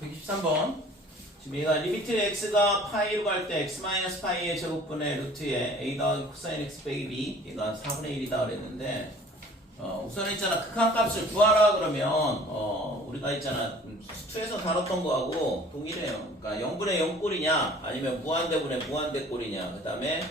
113번. 지금 얘가 리미트 x가 파이로 갈 때 x 마이너스 파이의 제곱분의 루트에 a 더하기 코사인 x 빼기 b 얘가 4분의 1이다 그랬는데 우선 있잖아 극한값을 구하라 그러면 우리가 있잖아 수투에서 다뤘던 거하고 동일해요. 그러니까 0분의 0꼴이냐 아니면 무한대분의 무한대 꼴이냐 그 다음에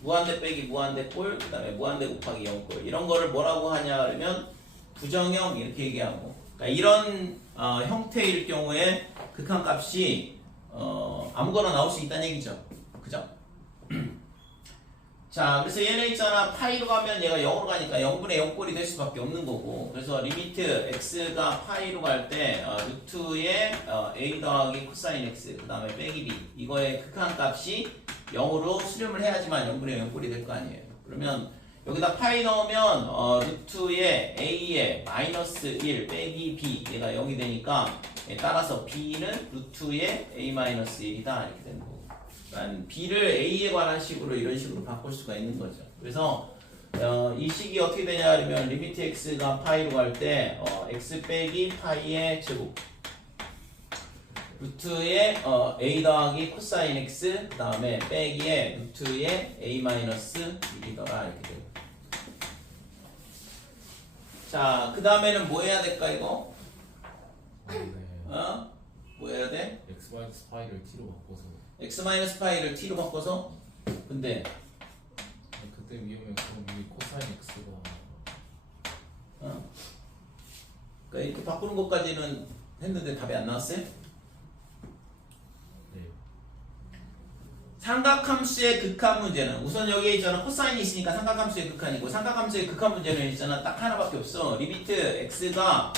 무한대 빼기 무한대 꼴 그 다음에 무한대 곱하기 0꼴 이런 거를 뭐라고 하냐 그러면 부정형 이렇게 얘기하고 그러니까 이런 형태일 경우에 극한값이 아무거나 나올 수 있다는 얘기죠. 그죠? 자, 그래서 얘는 있잖아. 파이로 가면 얘가 0으로 가니까 0분의 0꼴이 될 수밖에 없는 거고. 그래서 리미트 x가 파이로 갈 때 루트의 a 더하기 코사인 x 그 다음에 빼기 b 이거의 극한값이 0으로 수렴을 해야지만 0분의 0꼴이 될 거 아니에요. 그러면 여기다 파이 넣으면 루트의 a의 마이너스 1 빼기 b 얘가 0이 되니까 따라서 b는 루트의 a 마이너스 1이다 이렇게 되는 거고 그러니까 b를 a에 관한 식으로 이런 식으로 바꿀 수가 있는 거죠. 그래서 이 식이 어떻게 되냐 하면 리미트 x가 파이로 갈 때 x 빼기 파이의 제곱 루트의 a 더하기 코사인 x 그 다음에 빼기의 루트의 a 마이너스 1이더라 이렇게 되고 자, 그 다음에는 뭐 해야 될까, 이거? 뭐 해야 돼? x-파이를 t로 바꿔서 x-파이를 t로 바꿔서? 근데 그때 위험해 그럼 이 코사인 x가 그러니까 이렇게 바꾸는 것까지는 했는데 답이 안 나왔어요? 네. 삼각함수의 극한 문제는 우선 여기에 있잖아 코사인이 있으니까 삼각함수의 극한이고 삼각함수의 극한 문제는 있잖아 딱 하나밖에 없어. 리미트 x가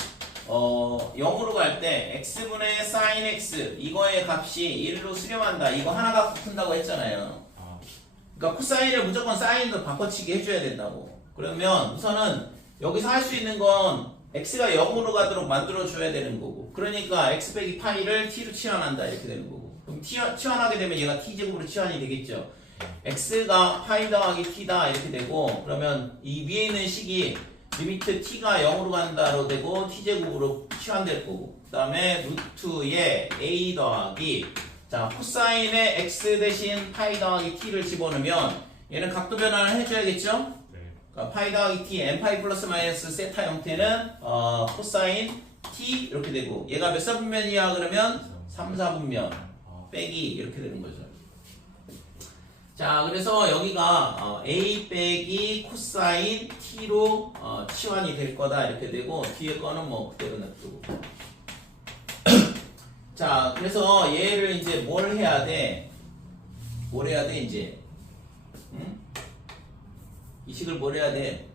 0으로 갈 때 x분의 sin x 이거의 값이 1로 수렴한다 이거 하나 갖고 푼다고 했잖아요. 그러니까 코사인을 무조건 사인으로 바꿔치기 해줘야 된다고. 그러면 우선은 여기서 할 수 있는 건 x가 0으로 가도록 만들어줘야 되는 거고 그러니까 x 빼기 파이를 t로 치환한다 이렇게 되는 거고 그럼 치환하게 되면 얘가 t제곱으로 치환이 되겠죠. x가 파이 더하기 t다 이렇게 되고 그러면 이 위에 있는 식이 리미트 t가 0으로 간다로 되고 t제곱으로 치환될 거고 그 다음에 루트에 a 더하기 자 코사인의 x 대신 파이 더하기 t를 집어넣으면 얘는 각도 변화를 해줘야겠죠. 그러니까 파이 더하기 t n파이 플러스 마이너스 세타 형태는 코사인 t 이렇게 되고 얘가 몇 사분면이야 그러면 3, 4분면 빼기 이렇게 되는 거죠. 자 그래서 여기가 a 빼기 코사인 t로 치환이 될 거다 이렇게 되고 뒤에 거는 뭐 그대로 냅두고 자 그래서 얘를 이제 뭘 해야 돼? 뭘 해야 돼 이제? 응? 이 식을 뭘 해야 돼?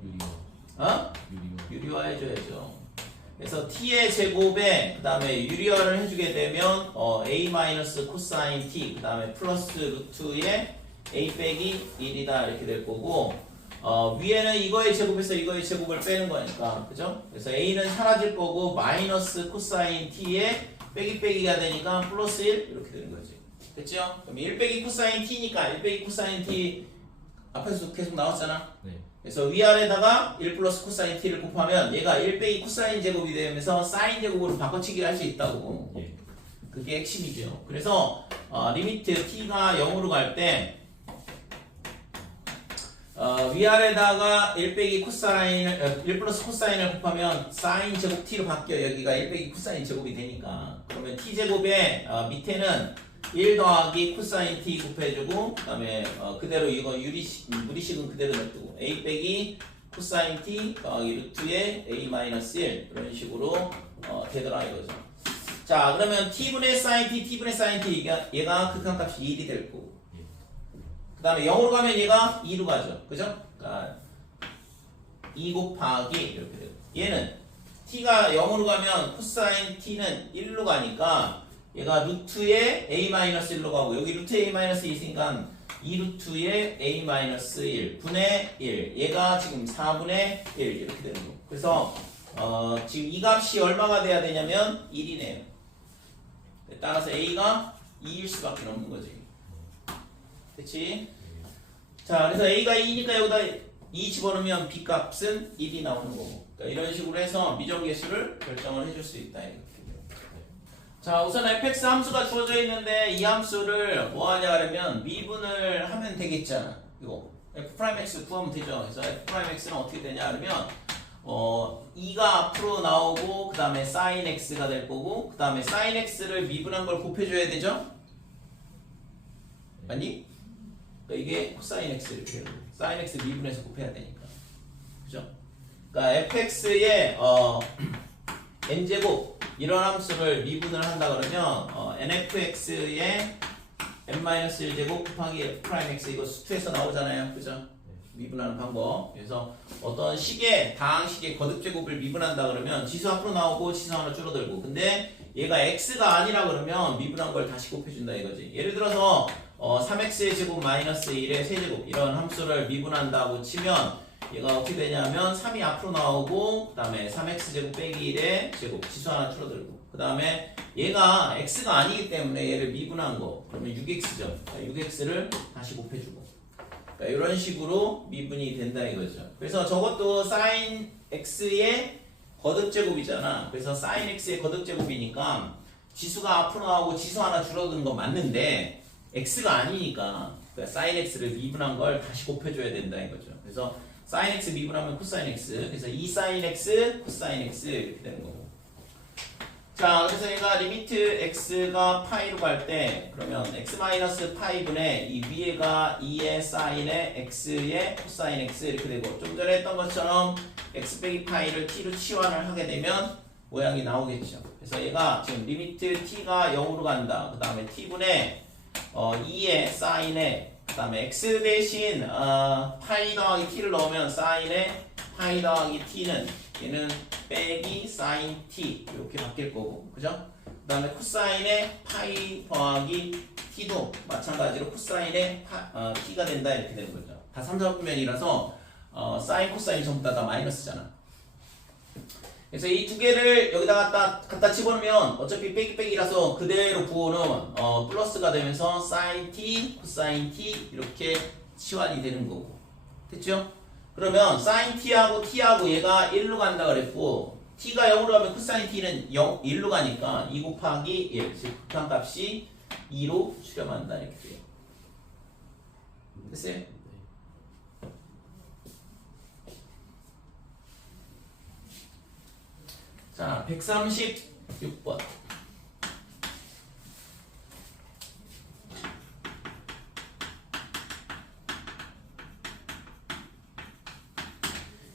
유리화 해줘야죠. 그래서 t의 제곱에 그 다음에 유리화를 해주게 되면 a 마이너스 코사인 t 그 다음에 플러스 루트의 a 빼기 1이다 이렇게 될 거고 위에는 이거의 제곱에서 이거의 제곱을 빼는 거니까 그죠? 그래서 a는 사라질 거고 마이너스 코사인 t의 빼기 빼기가 되니까 플러스 1 이렇게 되는 거지. 됐죠? 그럼 1 빼기 코사인 t니까 1 빼기 코사인 t 앞에서 계속 나왔잖아. 네. 그래서 위아래다가 1 플러스 코사인 t를 곱하면 얘가 1 빼기 코사인 제곱이 되면서 사인 제곱으로 바꿔치기를 할 수 있다고. 예. 그게 핵심이죠. 그래서 리미트 t가 0으로 갈 때 위아래다가 1 빼기 코사인을 1 플러스 코사인을 곱하면 사인 제곱 t로 바뀌어. 여기가 1 빼기 코사인 제곱이 되니까 그러면 t 제곱의 밑에는 1 더하기 코사인 t 곱해주고 그 다음에 그대로 이거 무리식은 그대로 냅두고 a 빼기 코사인 t 더하기 루트의 a 마이너스 1 이런 식으로 되더라 이거죠. 자 그러면 t분의 sin t t분의 sin t 얘가 극한값이 1이 될 거고 그 다음에 0으로 가면 얘가 2로 가죠. 그죠? 그러니까 2 곱하기 이렇게 되고 얘는 t가 0으로 가면 코사인 t는 1로 가니까 얘가 루트의 a-1로 가고 여기 루트의 a-1이 있으니까 2루트의 a-1 분의 1 얘가 지금 4분의 1 이렇게 되는 거. 그래서 지금 이 값이 얼마가 돼야 되냐면 1이네요. 따라서 a가 2일 수밖에 없는 거지. 그치? 자 그래서 a가 2니까 여기다 2 집어넣으면 b 값은 1이 나오는 거고 그러니까 이런 식으로 해서 미정계수를 결정을 해줄 수 있다. 자, 우선 fx 함수가 주어져 있는데 이 함수를 뭐 하냐 그러면 미분을 하면 되겠잖아. 이거 f'x 구하면 되죠. 그래서 f'x는 어떻게 되냐 그러면 2가 앞으로 나오고 그 다음에 sin x가 될 거고 그 다음에 sin x를 미분한 걸 곱해줘야 되죠? 아니? 그러니까 이게 코사인 x 이렇게 되고 sin x 미분해서 곱해야 되니까 그죠? 그러니까 fx의 n제곱 이런 함수를 미분을 한다 그러면 nfx의 n-1제곱 곱하기 f'x 이거 수투에서 나오잖아요. 그죠? 미분하는 방법. 그래서 어떤 식의 다항식의 거듭제곱을 미분한다 그러면 지수 앞으로 나오고 지수 하나 줄어들고 근데 얘가 x가 아니라 그러면 미분한 걸 다시 곱해준다 이거지. 예를 들어서 3x의 제곱 마이너스 1의 세제곱 이런 함수를 미분한다고 치면 얘가 어떻게 되냐면 3이 앞으로 나오고 그 다음에 3x제곱 빼기 1의 제곱 지수 하나 줄어들고 그 다음에 얘가 x가 아니기 때문에 얘를 미분한 거 그러면 6x죠. 6x를 다시 곱해주고 그러니까 이런 식으로 미분이 된다 이거죠. 그래서 저것도 sin x의 거듭제곱이잖아. 그래서 sin x의 거듭제곱이니까 지수가 앞으로 나오고 지수 하나 줄어든 거 맞는데 x가 아니니까 그러니까 sin x를 미분한 걸 다시 곱해줘야 된다 이거죠. 그래서 sin x 미분하면 cosine x 그래서 2sin x, cosine x 이렇게 되는 거고. 자, 그래서 얘가 리미트 x가 파이로 갈 때 그러면 x-파이분의 이 위에가 2의 sin의 x의 cosine x 이렇게 되고 좀 전에 했던 것처럼 x 빼기 파이를 t로 치환을 하게 되면 모양이 나오겠죠. 그래서 얘가 지금 리미트 t가 0으로 간다. 그 다음에 t분의 2의 sin의 그 다음에 x 대신 파이 더하기 t를 넣으면 sin의 파이 더하기 t는 얘는 빼기 sin t 이렇게 바뀔 거고 그죠? 그 다음에 코사인의 파이 더하기 t도 마찬가지로 코사인의 t가 된다 이렇게 되는 거죠. 다 3, 4분면이라서 사인 코사인 전부 다 마이너스잖아. 그래서 이 두 개를 여기다 갖다 집어넣으면 어차피 빼기 빼기라서 그대로 부호는 플러스가 되면서 sin t, cosine t 이렇게 치환이 되는 거고 됐죠? 그러면 sin t하고 t하고 얘가 1로 간다 그랬고 t가 0으로 가면 cosine t는 1로 가니까 2 곱하기 1 즉 극한값이 2로 수렴한다 이렇게 돼요. 됐어요? 자, 136번.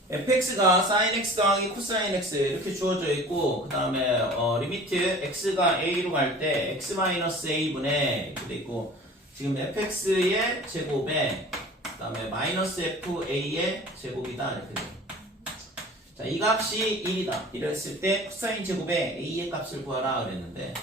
fx가 sin x 더하기 cosine x 이렇게 주어져 있고 그 다음에 리미트 x가 a로 갈 때 x-a분의 이렇게 돼 있고 지금 fx의 제곱에 그 다음에 마이너스 fa의 제곱이다 이렇게 돼요. 자, 이 값이 1이다. 이랬을 때 코사인 제곱에 a의 값을 구하라 그랬는데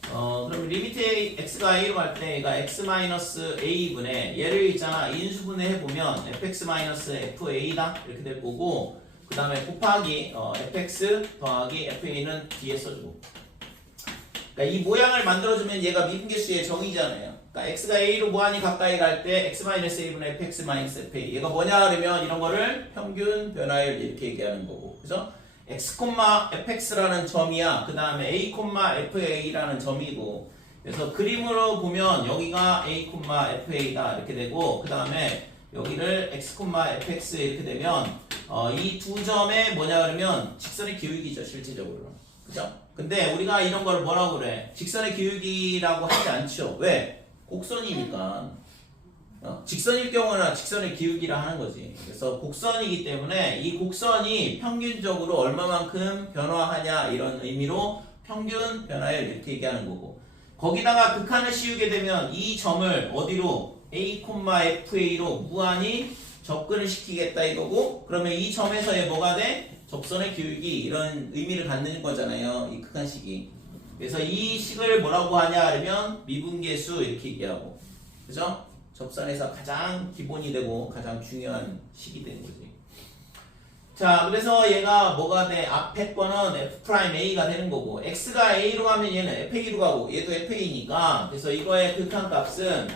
그럼 리미트 x가 a로 갈 때 얘가 x-a분의 얘를 있잖아 인수분해 해보면 fx-fa다 이렇게 될 거고 그 다음에 곱하기 fx 더하기 fa는 뒤에 써주고 그러니까 이 모양을 만들어주면 얘가 미분계수의 정의잖아요. 그러니까 x가 a로 무한히 가까이 갈 때 x-a분의 fx-fa 얘가 뭐냐 그러면 이런 거를 평균 변화율 이렇게 얘기하는 거고 그래서 x, fx라는 점이야. 그 다음에 a, fa라는 점이고 그래서 그림으로 보면 여기가 a, fa다 이렇게 되고 그 다음에 여기를 x, fx 이렇게 되면 이 두 점에 뭐냐 그러면 직선의 기울기죠 실제적으로 그죠? 근데 우리가 이런 걸 뭐라고 그래? 직선의 기울기라고 하지 않죠. 왜? 곡선이니까 직선일 경우는 직선의 기울기라 하는 거지. 그래서 곡선이기 때문에 이 곡선이 평균적으로 얼마만큼 변화하냐 이런 의미로 평균 변화율 이렇게 얘기하는 거고 거기다가 극한을 씌우게 되면 이 점을 어디로 a, fa로 무한히 접근을 시키겠다 이거고 그러면 이 점에서의 뭐가 돼? 접선의 기울기 이런 의미를 갖는 거잖아요. 이 극한식이. 그래서 이 식을 뭐라고 하냐 하면 미분계수 이렇게 얘기하고 그죠? 접선에서 가장 기본이 되고 가장 중요한 식이 되는 거지. 자, 그래서 얘가 뭐가 돼? 앞에 거는 f'a가 되는 거고 x가 a로 가면 얘는 fa로 가고 얘도 fa니까 그래서 이거의 극한값은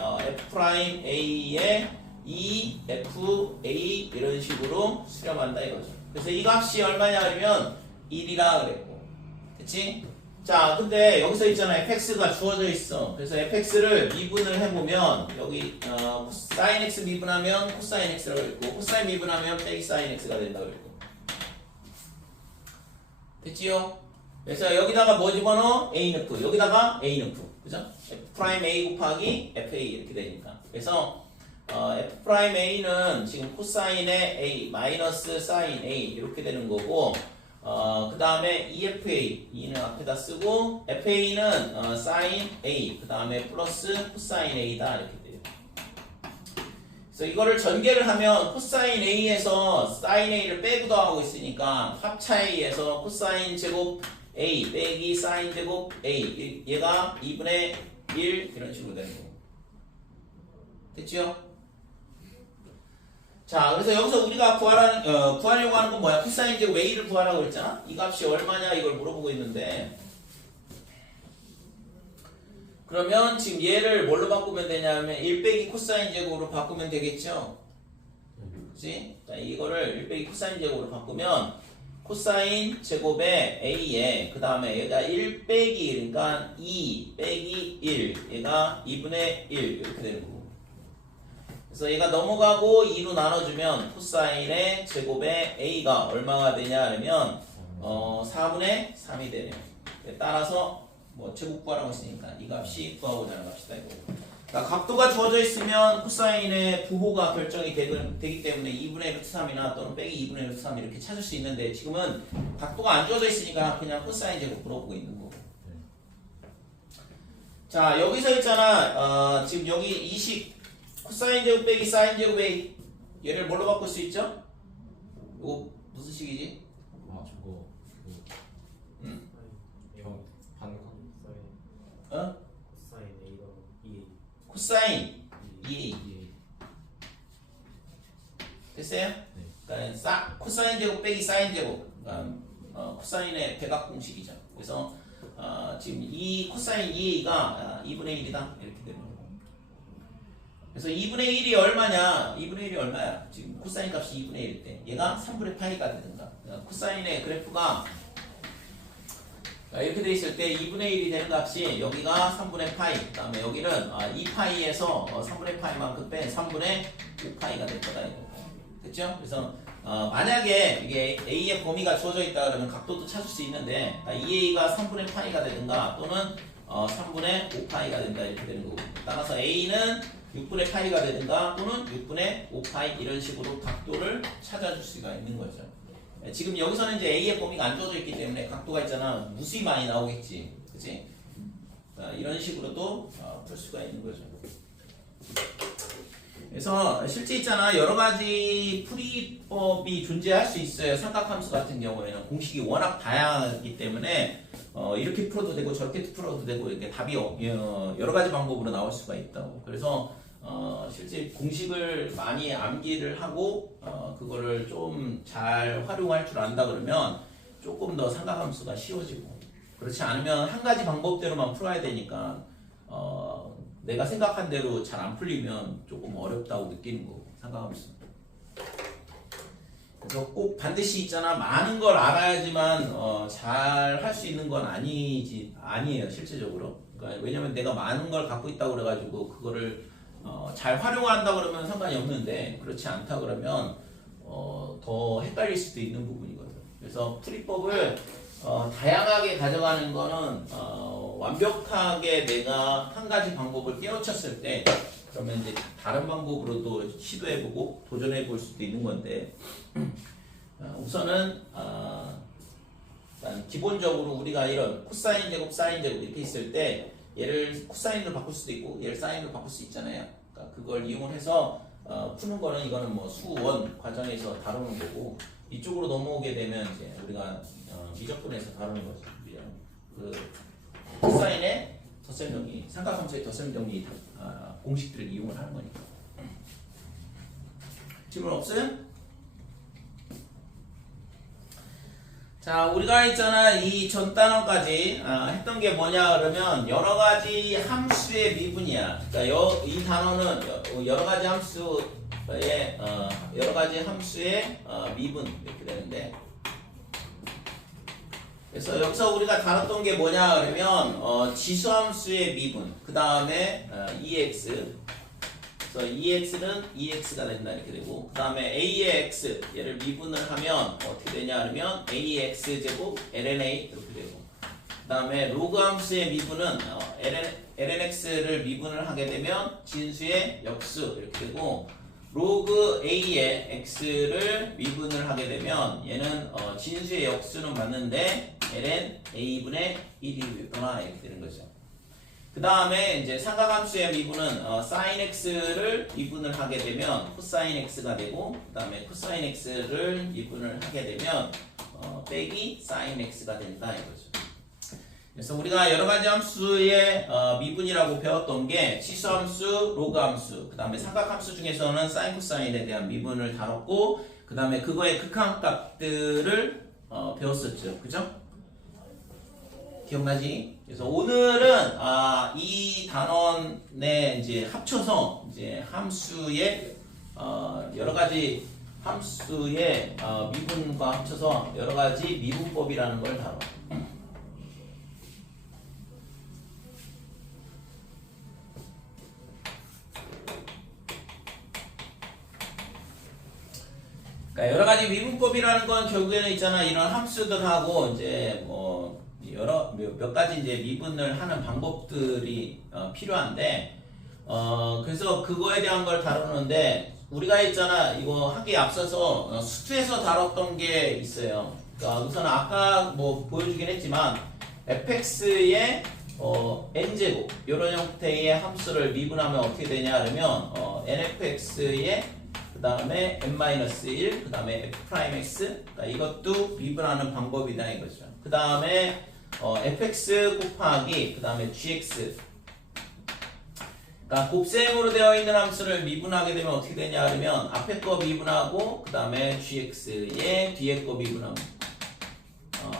f'a의 2fa 이런 식으로 수렴한다 이거죠. 그래서 이 값이 얼마냐 그러면 1이라 그랬고 됐지? 자, 근데 여기서 있잖아. fx가 주어져 있어. 그래서 fx를 미분을 해보면 여기 sin x 미분하면 코사인 x라고 있고 코사인 미분하면 빼기 sin x가 된다고 그랬고. 됐지요? 그래서 여기다가 뭐 집어넣어? a 넣고 여기다가 a 넣고 그죠? f' a 곱하기 fa 이렇게 되니까. 그래서 f' a는 지금 코사인의 a 마이너스 sin a 이렇게 되는 거고 그 다음에 EFA, E는 앞에다 쓰고, FA는 sin A, 그 다음에 플러스 코사인 A다 이렇게 돼요. 그래서 이거를 전개를 하면 코사인 A에서 sin A를 빼고 더하고 있으니까 합차이에서 코사인 제곱 A 빼기 sin 제곱 A 얘가 2분의 1 이런 식으로 되는 거고. 됐죠? 자, 그래서 여기서 우리가 구하려고 하는 건 뭐야? 코사인 제곱 A를 구하라고 했잖아? 이 값이 얼마냐? 이걸 물어보고 있는데. 그러면 지금 얘를 뭘로 바꾸면 되냐면 1 빼기 코사인 제곱으로 바꾸면 되겠죠? 그치? 자, 이거를 1 빼기 코사인 제곱으로 바꾸면 코사인 제곱에 A에 그 다음에 얘가 1 빼기 그러니까 2 빼기 1 얘가 2분의 1 이렇게 되는 거고. 그래서 얘가 넘어가고 2로 나눠주면 코사인의 제곱에 A가 얼마가 되냐 하면 4분의 3이 되네요. 따라서 뭐 제곱 구하라고 했으니까 이 값이 구하고자 하는 값이다 이거. 그러니까 각도가 주어져 있으면 코사인의 부호가 결정이 되기 때문에 2분의 루트 3이나 또는 빼기 2분의 루트 3 이렇게 찾을 수 있는데 지금은 각도가 안 주어져 있으니까 그냥 코사인 제곱 물어보고 있는 거고. 자, 여기서 있잖아. 지금 여기 이 식 코사인 제곱 빼기 사인 제곱 A 얘를 뭘로 바꿀 수 있죠? 이거 무슨 식이지? 아 저거 응? 반감 어? 코사인 A가 2A 코사인 2A 됐어요? 네. 그러니까 코사인 제곱 빼기 사인 제곱 그러니까 코사인의 대각 공식이죠. 그래서 지금 이 코사인 2A가 2분의 1이다 이렇게 되는 거예요. 그래서 2분의 1이 얼마냐? 2분의 1이 얼마야? 지금 코사인 값이 2분의 1일 때 얘가 3분의 파이가 되든가 코사인의 그래프가 이렇게 돼 있을 때 2분의 1이 되는 값이 여기가 3분의 파이 그 다음에 여기는 2파이에서 3분의 파이만큼 뺀 3분의 5파이가 될 거다 이거. 됐죠? 그래서 만약에 이게 A의 범위가 주어져 있다 그러면 각도도 찾을 수 있는데 2A가 3분의 파이가 되든가 또는 3분의 5파이가 된다 이렇게 되는 거고 따라서 A는 6분의 파이가 되든가 또는 6분의 5파이 이런 식으로 각도를 찾아줄 수가 있는 거죠. 지금 여기서는 이제 A의 범위가 안 주어져 있기 때문에 각도가 있잖아 무수히 많이 나오겠지, 그치? 이런 식으로도 풀 수가 있는 거죠. 그래서 실제 있잖아 여러 가지 풀이법이 존재할 수 있어요. 삼각함수 같은 경우에는 공식이 워낙 다양하기 때문에 이렇게 풀어도 되고 저렇게 풀어도 되고 이렇게 답이 여러 가지 방법으로 나올 수가 있다고. 그래서 실제 공식을 많이 암기를 하고 그거를 좀 잘 활용할 줄 안다 그러면 조금 더 삼각함수가 쉬워지고 그렇지 않으면 한 가지 방법대로만 풀어야 되니까 내가 생각한 대로 잘 안 풀리면 조금 어렵다고 느끼는 거고 삼각함수. 그래서 꼭 반드시 있잖아 많은 걸 알아야지만 잘 할 수 있는 건 아니에요 실제적으로. 그러니까 왜냐면 내가 많은 걸 갖고 있다고 그래가지고 그거를 잘 활용한다 그러면 상관이 없는데 그렇지 않다 그러면 더 헷갈릴 수도 있는 부분이거든. 그래서 풀이법을 다양하게 가져가는 거는 완벽하게 내가 한 가지 방법을 깨우쳤을 때 그러면 이제 다른 방법으로도 시도해보고 도전해볼 수도 있는 건데 우선은 일단 기본적으로 우리가 이런 코사인 제곱, 사인 제곱 이렇게 있을 때 얘를 코사인으로 바꿀 수도 있고 얘를 사인으로 바꿀 수 있잖아요. 그러니까 그걸 이용을 해서 푸는 거는 이거는 뭐 수원 과정에서 다루는 거고 이쪽으로 넘어오게 되면 이제 우리가 미적분에서 다루는 거죠. 그 코사인의 덧셈 정리, 삼각함수의 덧셈 정리 공식들을 이용을 하는 거니까. 질문 없어요? 자, 우리가 있잖아 이 전 단원까지 했던 게 뭐냐 그러면 여러 가지 함수의 미분이야. 그러니까 이 단원은 여러 가지 함수의 미분 이렇게 되는데 그래서 여기서 우리가 다뤘던 게 뭐냐 그러면 지수함수의 미분 그 다음에 EX 그래서 EX는 EX가 된다 이렇게 되고 그 다음에 A의 X 얘를 미분을 하면 어떻게 되냐 그러면 AX 제곱 LNA 이렇게 되고 그 다음에 로그 함수의 미분은 LNX를 미분을 하게 되면 진수의 역수 이렇게 되고 로그 A의 X를 미분을 하게 되면 얘는 진수의 역수는 맞는데 ln A분의 1이 되거나 이렇게 되는 거죠. 그 다음에 이제 삼각함수의 미분은 sin X를 미분을 하게 되면 코사인 X가 되고 그 다음에 코사인 X를 미분을 하게 되면 빼기 sin X가 된다 이거죠. 그래서 우리가 여러 가지 함수의 미분이라고 배웠던 게 치수함수, 로그함수, 그 다음에 삼각함수 중에서는 사인, 코사인에 대한 미분을 다뤘고, 그 다음에 그거의 극한값들을 배웠었죠, 그죠? 기억나지? 그래서 오늘은 이 단원에 이제 합쳐서 이제 함수의 여러 가지 함수의 미분과 합쳐서 여러 가지 미분법이라는 걸 다뤄. 그러니까 여러 가지 미분법이라는 건 결국에는 있잖아 이런 함수들하고 이제 뭐 여러 몇 가지 이제 미분을 하는 방법들이 필요한데 그래서 그거에 대한 걸 다루는데 우리가 있잖아 이거 하기에 앞서서 수투에서 다뤘던 게 있어요. 그러니까 우선 아까 뭐 보여주긴 했지만 fx의 n제곱 이런 형태의 함수를 미분하면 어떻게 되냐 그러면 nfx의 그 다음에 n-1 그 다음에 f'x 그러니까 이것도 미분하는 방법이다 이거죠. 그 다음에 fx 곱하기 그 다음에 gx 그러니까 곱셈으로 되어 있는 함수를 미분하게 되면 어떻게 되냐 그러면 앞에 거 미분하고 그 다음에 gx의 뒤에 거 미분하고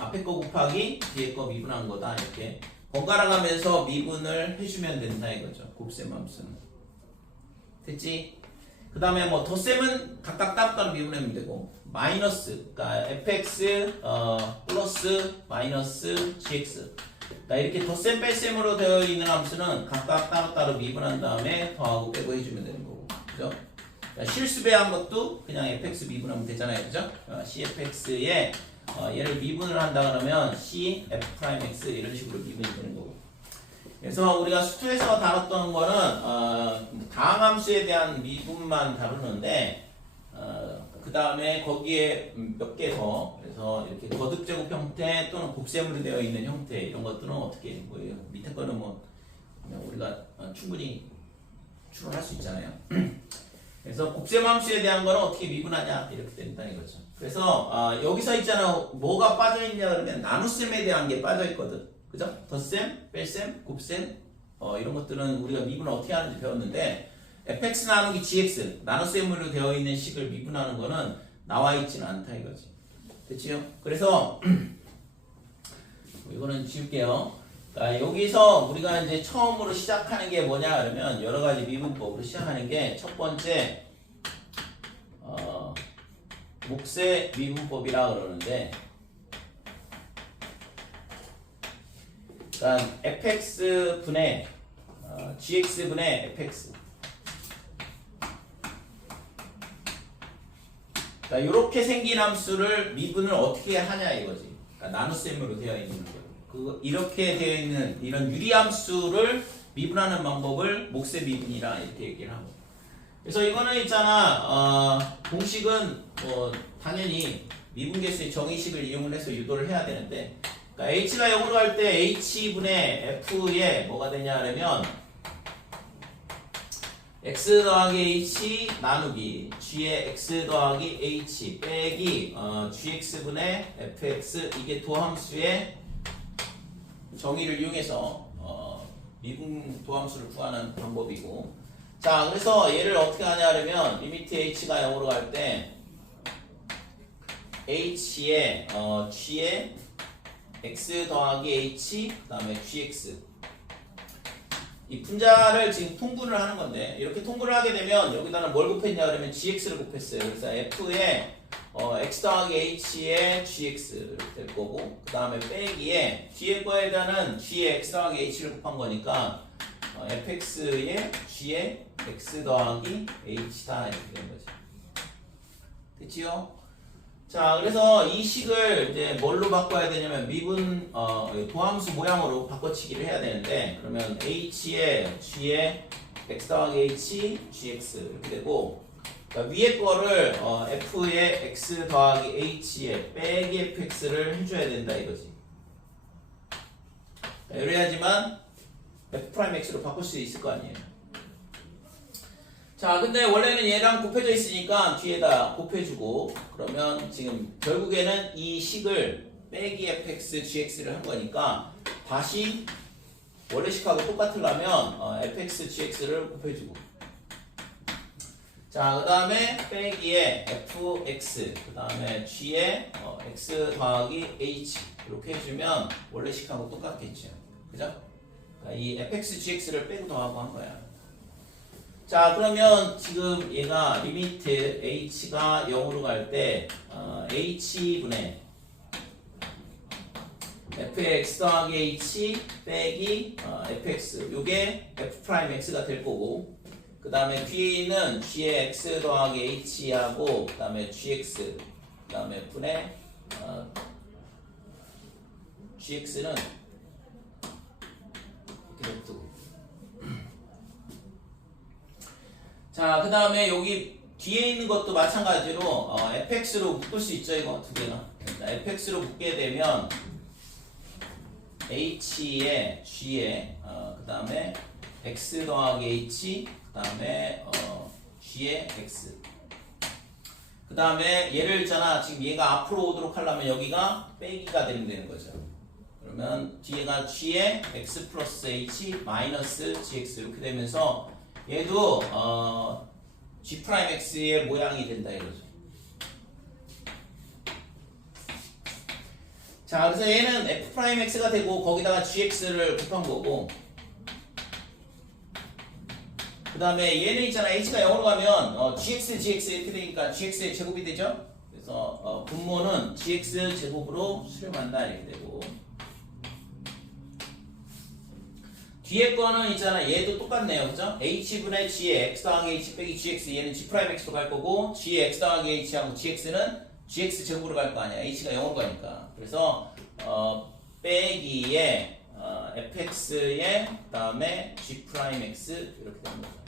앞에 거 곱하기 뒤에 거 미분한 거다 이렇게 번갈아 가면서 미분을 해주면 된다 이거죠. 곱셈 함수는 됐지? 그 다음에 뭐 덧셈은 각각 따로따로 미분하면 되고 마이너스 그러니까 fx 플러스 마이너스 gx 그러니까 이렇게 덧셈 뺄셈으로 되어 있는 함수는 각각 따로따로 미분한 다음에 더하고 빼고 해주면 되는 거고 그죠? 그러니까 실수배한 것도 그냥 fx 미분하면 되잖아요 그죠? cfx에 얘를 미분을 한다 그러면 cf'x 이런 식으로 미분이 되는 거고 그래서 우리가 수투에서 다뤘던 거는 다항함수에 대한 미분만 다루는데 그 다음에 거기에 몇 개 더 그래서 이렇게 거듭제곱 형태 또는 곱셈으로 되어 있는 형태 이런 것들은 어떻게 뭐예요? 밑에 거는 뭐 우리가 충분히 추론할 수 있잖아요. 그래서 곱셈함수에 대한 거는 어떻게 미분하냐 이렇게 된다는 거죠. 그래서 여기서 있잖아 뭐가 빠져있냐 그러면 나눗셈에 대한 게 빠져있거든. 그죠? 덧셈, 뺄셈, 곱셈 이런 것들은 우리가 미분을 어떻게 하는지 배웠는데 fx 나누기 gx 나눗셈으로 되어 있는 식을 미분하는 거는 나와 있지는 않다 이거지. 됐지요? 그래서 이거는 지울게요. 그러니까 여기서 우리가 이제 처음으로 시작하는 게 뭐냐 그러면 여러 가지 미분법으로 시작하는 게 첫 번째 몫의 미분법이라 그러는데 그러니까 fx 분의 gx 분의 fx 그러니까 이렇게 생긴 함수를 미분을 어떻게 하냐 이거지. 그러니까 나눗셈으로 되어 있는 거. 이렇게 되어 있는 이런 유리함수를 미분하는 방법을 몫의 미분이라 이렇게 얘기를 하고. 그래서 이거는 있잖아 공식은 뭐 당연히 미분계수의 정의식을 이용을 해서 유도를 해야 되는데 그러니까 h가 0으로 갈 때 h분의 f에 뭐가 되냐 하면 x 더하기 h 나누기 g의 x 더하기 h 빼기 gx분의 fx 이게 도함수의 정의를 이용해서 미분 도함수를 구하는 방법이고 자 그래서 얘를 어떻게 하냐 하면 리미트 h가 0으로 갈 때 h의 g의 x 더하기 h 그 다음에 gx 이 분자를 지금 통분을 하는 건데 이렇게 통분을 하게 되면 여기다는 뭘 곱했냐 그러면 gx를 곱했어요. 그래서 f에 x 더하기 h의 gx 될 거고 그 다음에 빼기에 뒤에 거에 대한 g의 x 더하기 h를 곱한 거니까 fx의 g의 x 더하기 h다 이렇게 되는 거지. 됐지요? 자, 그래서 이 식을 이제 뭘로 바꿔야 되냐면 미분 도함수 모양으로 바꿔치기를 해야 되는데 그러면 h의 g의 x 더하기 h gx 이렇게 되고 그러니까 위에 거를 f의 x 더하기 h의 빼기 fx를 해줘야 된다 이거지. 이래야지만 f'x로 바꿀 수 있을 거 아니에요. 자, 근데 원래는 얘랑 곱해져 있으니까 뒤에다 곱해주고 그러면 지금 결국에는 이 식을 빼기 fx gx를 한 거니까 다시 원래 식하고 똑같으려면 fx gx를 곱해주고 자, 그 다음에 빼기에 fx 그 다음에 g에 x 더하기 h 이렇게 해주면 원래 식하고 똑같겠죠. 그죠? 그러니까 이 fx gx를 빼고 더하고 한 거야. 자, 그러면 지금 얘가 리미트 h가 0으로 갈 때 h분의 f의 x 더하기 h 빼기 fx 요게 f'x가 될 거고 그 다음에 뒤에 있는 g의 x 더하기 h하고 그 다음에 gx 그 다음에 분의 gx는 이렇게 냅두고 자, 그 다음에 여기 뒤에 있는 것도 마찬가지로 fx로 묶을 수 있죠. 이거 두 개나. 자, fx로 묶게 되면 h에 g에 그 다음에 x 더하기 h 그 다음에 g에 x 그 다음에 얘를 있잖아. 지금 얘가 앞으로 오도록 하려면 여기가 빼기가 되는 거죠. 그러면 뒤에가 g에 x 플러스 h 마이너스 gx 이렇게 되면서 얘도 G'X의 모양이 된다 이거죠. 자, 그래서 얘는 F'X가 되고 거기다가 GX를 곱한 거고 그 다음에 얘는 있잖아. H가 0으로 가면 GX, GX 이렇게 되니까 GX의 제곱이 되죠. 그래서 분모는 GX 제곱으로 수렴한다 이렇게 되고 뒤에 거는 있잖아. 얘도 똑같네요. 그죠? h분의 g의 x 더하기 h 빼기 gx 얘는 g'x로 갈 거고 g의 x 더하기 h하고 gx는 gx 제곱으로 갈 거 아니야. h가 0으로 가니까. 그래서 빼기에 fx에 그다음에 g'x 이렇게 되는 거죠.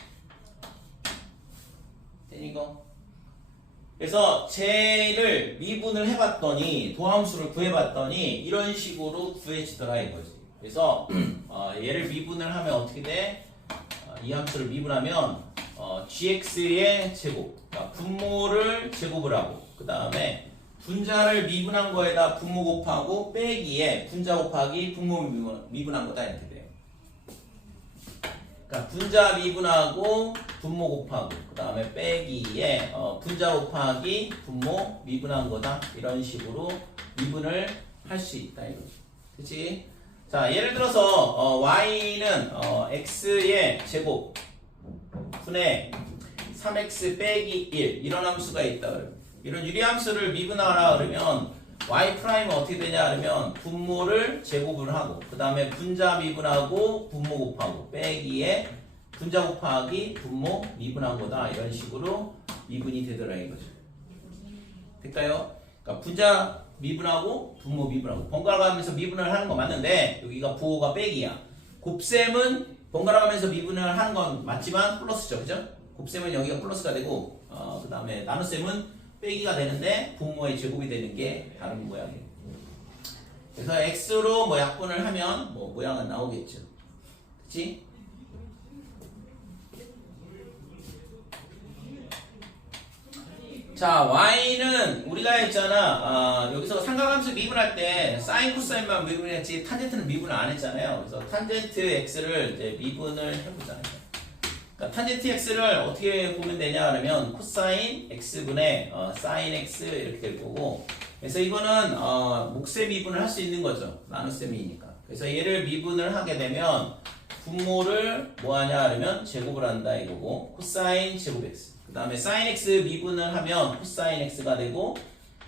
되니까 그래서 쟤를 미분을 해봤더니 도함수를 구해봤더니 이런 식으로 구해지더라 이거지. 그래서 얘를 미분을 하면 어떻게 돼? 이 함수를 미분하면 gx의 제곱, 그러니까 분모를 제곱을 하고 그 다음에 분자를 미분한 거에다 분모 곱하고 빼기에 분자 곱하기 분모 미분한 거다 이렇게 돼요. 그러니까 분자 미분하고 분모 곱하고 그 다음에 빼기에 분자 곱하기 분모 미분한 거다 이런 식으로 미분을 할 수 있다 이거죠. 그치? 자, 예를 들어서 y는 x의 제곱 분의 3x 빼기 1 이런 함수가 있다. 이런 유리함수를 미분하라 그러면 y 프라임은 어떻게 되냐 그러면 분모를 제곱을 하고 그 다음에 분자 미분하고 분모 곱하고 빼기에 분자 곱하기 분모 미분한 거다 이런 식으로 미분이 되더라 이거죠. 될까요? 그러니까 분자 미분하고 분모 미분하고 번갈아 가면서 미분을 하는 거 맞는데 여기가 부호가 빼기야. 곱셈은 번갈아 가면서 미분을 하는 건 맞지만 플러스죠. 그죠? 곱셈은 여기가 플러스가 되고 그 다음에 나눗셈은 빼기가 되는데 분모의 제곱이 되는 게 다른 모양이에요. 그래서 x로 뭐 약분을 하면 뭐 모양은 나오겠죠. 그치? 자, y는 우리가 했잖아. 여기서 삼각함수 미분할 때 사인 코사인만 미분했지 탄젠트는 미분을 안 했잖아요. 그래서 탄젠트 x를 이제 미분을 해보자. 그러니까 탄젠트 x를 어떻게 보면 되냐 그러면 코사인 x분의 사인 x 이렇게 될 거고 그래서 이거는 목세 미분을 할 수 있는 거죠. 나눗셈이니까. 그래서 얘를 미분을 하게 되면 분모를 뭐 하냐 그러면 제곱을 한다 이거고 코사인 제곱 x 그 다음에 sin x 미분을 하면 코사인 x가 되고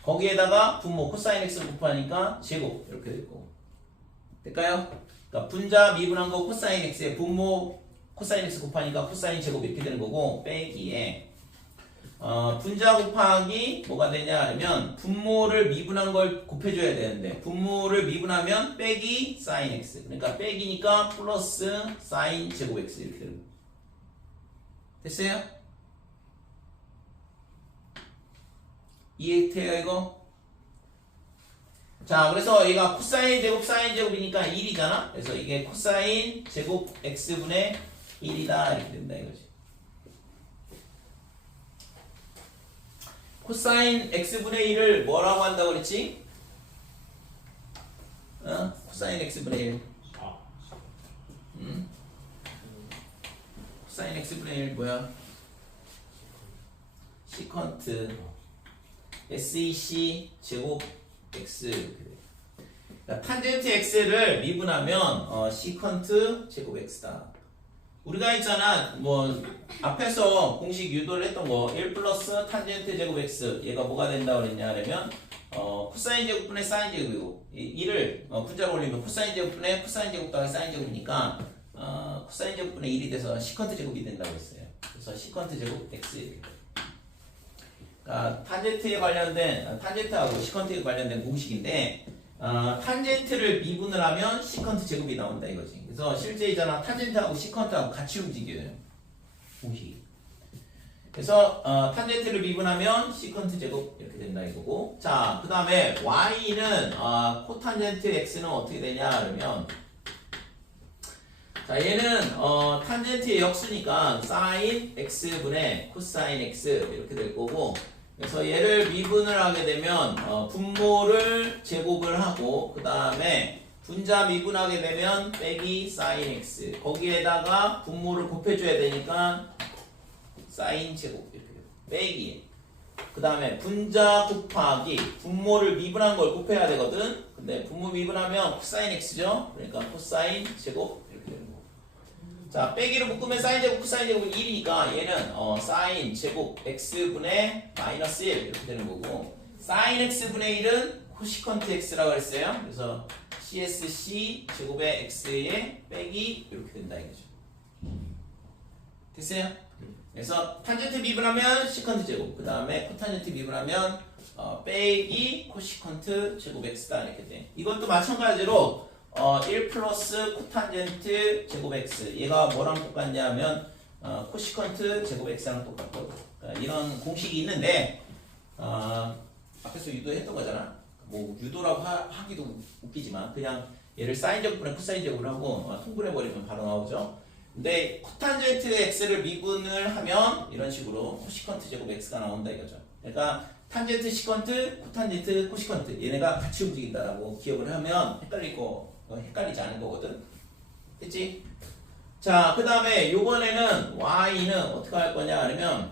거기에다가 분모 코사인 x 곱하니까 제곱 이렇게 되고 될까요? 그러니까 분자 미분한 거 코사인 x에 분모 코사인 x 곱하니까 코사인 제곱 이렇게 되는 거고 빼기에 분자 곱하기 뭐가 되냐 하면 분모를 미분한 걸 곱해줘야 되는데 분모를 미분하면 빼기 사인 x 그러니까 빼기니까 플러스 사인 제곱 x 이렇게 되는 거 됐어요? 이해돼요 이거? 자 그래서 얘가 코사인 제곱 사인 제곱이니까 1이잖아 그래서 이게 코사인 제곱 x분의 1이다 이렇게 된다 이거지 코사인 x분의 1을 뭐라고 한다고 그랬지? 코사인 x분의 1 코사인 x분의 1 뭐야? 시컨트 SEC 제곱 x 이렇게 돼. 그러니까 탄젠트 x를 미분하면 시컨트 제곱 x다. 우리가 했잖아 뭐 앞에서 공식 유도를 했던 거 1 플러스 탄젠트 제곱 x 얘가 뭐가 된다고 그랬냐 하면 코사인 제곱분의 사인 제곱이고 이를 분자로 올리면 코사인 제곱분의 코사인 제곱 더하기 사인 제곱이니까 코사인 제곱분의 1이 돼서 시컨트 제곱이 된다고 했어요. 그래서 시컨트 제곱 x 이렇게 돼. 탄젠트에 관련된 탄젠트하고 시컨트에 관련된 공식인데 탄젠트를 미분을 하면 시컨트 제곱이 나온다 이거지. 그래서 실제 있잖아 탄젠트하고 시컨트하고 같이 움직여요 공식이. 그래서 탄젠트를 미분하면 시컨트 제곱 이렇게 된다 이거고. 자 그 다음에 y는 코탄젠트 x는 어떻게 되냐 그러면 자 얘는 탄젠트의 역수니까 사인 x분의 코사인 x 이렇게 될 거고 그래서 얘를 미분을 하게 되면 분모를 제곱을 하고 그 다음에 분자 미분하게 되면 빼기 사인 x 거기에다가 분모를 곱해줘야 되니까 사인 제곱 이렇게 돼요. 빼기 그 다음에 분자 곱하기 분모를 미분한 걸 곱해야 되거든 근데 분모 미분하면 코사인 x죠 그러니까 코사인 제곱 이렇게 되는 거고 자 빼기로 묶으면 사인 제곱 코사인 제곱은 1이니까 얘는 사인 제곱 x분의 마이너스 1 이렇게 되는 거고 사인 x분의 1은 코시컨트 x라고 했어요 그래서 CSC 제곱의 x에 빼기 이렇게 된다 이거죠 됐어요? 그래서 탄젠트 미분하면 시컨트 제곱 그 다음에 코탄젠트 미분하면 빼기 코시컨트 제곱 x다 이렇게 돼 이것도 마찬가지로 1 플러스 코탄젠트 제곱 x 얘가 뭐랑 똑같냐면 코시컨트 제곱 x랑 똑같거든 그러니까 이런 공식이 있는데 앞에서 유도했던 거잖아 뭐 유도라고 하기도 웃기지만 그냥 얘를 사인 제곱분의 코사인 제곱을 하고 통분해버리면 바로 나오죠 근데 코탄젠트 x를 미분을 하면 이런 식으로 코시컨트 제곱 x가 나온다 이거죠 그러니까 탄젠트 시컨트 코탄젠트 코시컨트 얘네가 같이 움직인다라고 기억을 하면 헷갈리지 않은 거거든 됐지? 자 그 다음에 요번에는 y는 어떻게 할 거냐 하면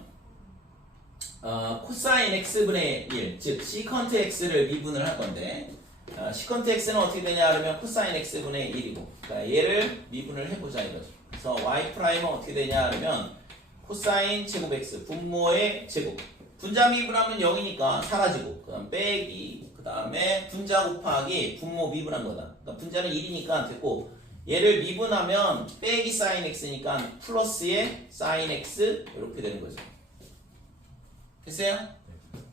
코사인 x분의 1 즉 시컨트 x를 미분을 할 건데 시컨트 x는 어떻게 되냐 하면 코사인 x분의 1이고 그러니까 얘를 미분을 해보자 이거죠 그래서 y 프라임은 어떻게 되냐 하면 코사인 제곱 x 분모의 제곱 분자 미분하면 0이니까 사라지고 그 다음 빼기 그 다음에 분자 곱하기 분모 미분한 거다 그러니까 분자는 1이니까 됐고 얘를 미분하면 빼기 사인 x니까 플러스의 사인 x 이렇게 되는 거죠 됐어요?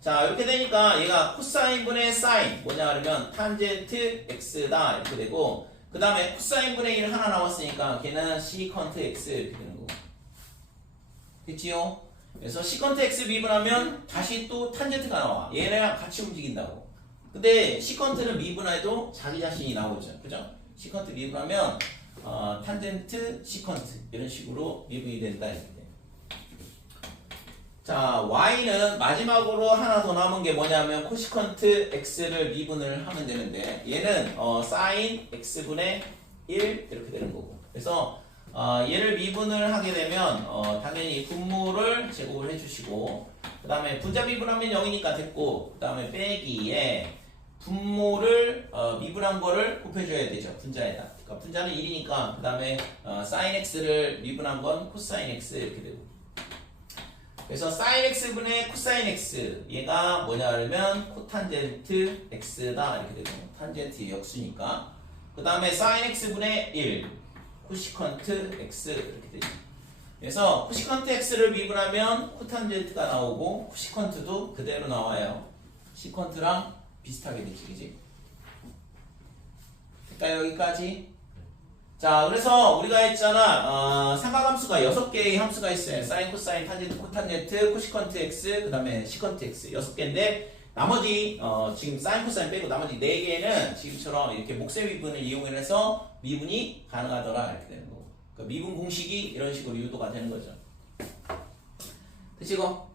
자 이렇게 되니까 얘가 코사인분의 사인 뭐냐 하면 탄젠트 x다 이렇게 되고 그 다음에 코사인분의 1 하나 나왔으니까 걔는 시컨트 x 이렇게 되는 거고 됐지요? 그래서 시컨트 x 미분하면 다시 또 탄젠트가 나와 얘네랑 같이 움직인다고 근데 시컨트는 미분해도 자기 자신이 나오죠 그죠? 시컨트 미분하면 탄젠트 시컨트 이런 식으로 미분이 된다 이렇게. 자 y는 마지막으로 하나 더 남은 게 뭐냐면 코시컨트 x를 미분을 하면 되는데 얘는 사인 x분의 1 이렇게 되는 거고 그래서 얘를 미분을 하게 되면 당연히 분모를 제곱을 해주시고 그 다음에 분자 미분하면 0이니까 됐고 그 다음에 빼기에 분모를 미분한 거를 곱해줘야 되죠 분자에다 그러니까 분자는 1이니까 그 다음에 사인 x를 미분한 건 코사인 x 이렇게 되고 그래서 sin x분의 코사인 x 얘가 뭐냐 그러면 코탄젠트 x다 이렇게 되고 탄젠트 역수니까 그 다음에 sin x분의 1 코시컨트 x 이렇게 되죠. 그래서 코시컨트 x를 미분하면 코탄젠트가 나오고 코시컨트도 그대로 나와요. 시컨트랑 비슷하게 되지, 그지? 그러니까 여기까지. 자, 그래서 우리가 했잖아. 삼각함수가 6개의 함수가 있어요. 사인, 코사인, 탄젠트, 코탄젠트, 코시컨트 x, 그 다음에 시컨트 x 6개인데 나머지 지금 사인, 코사인 빼고 나머지 4개는 지금처럼 이렇게 목세 미분을 이용해서 미분이 가능하더라 이렇게 되는 거고. 그러니까 미분 공식이 이런 식으로 유도가 되는 거죠. 됐지고?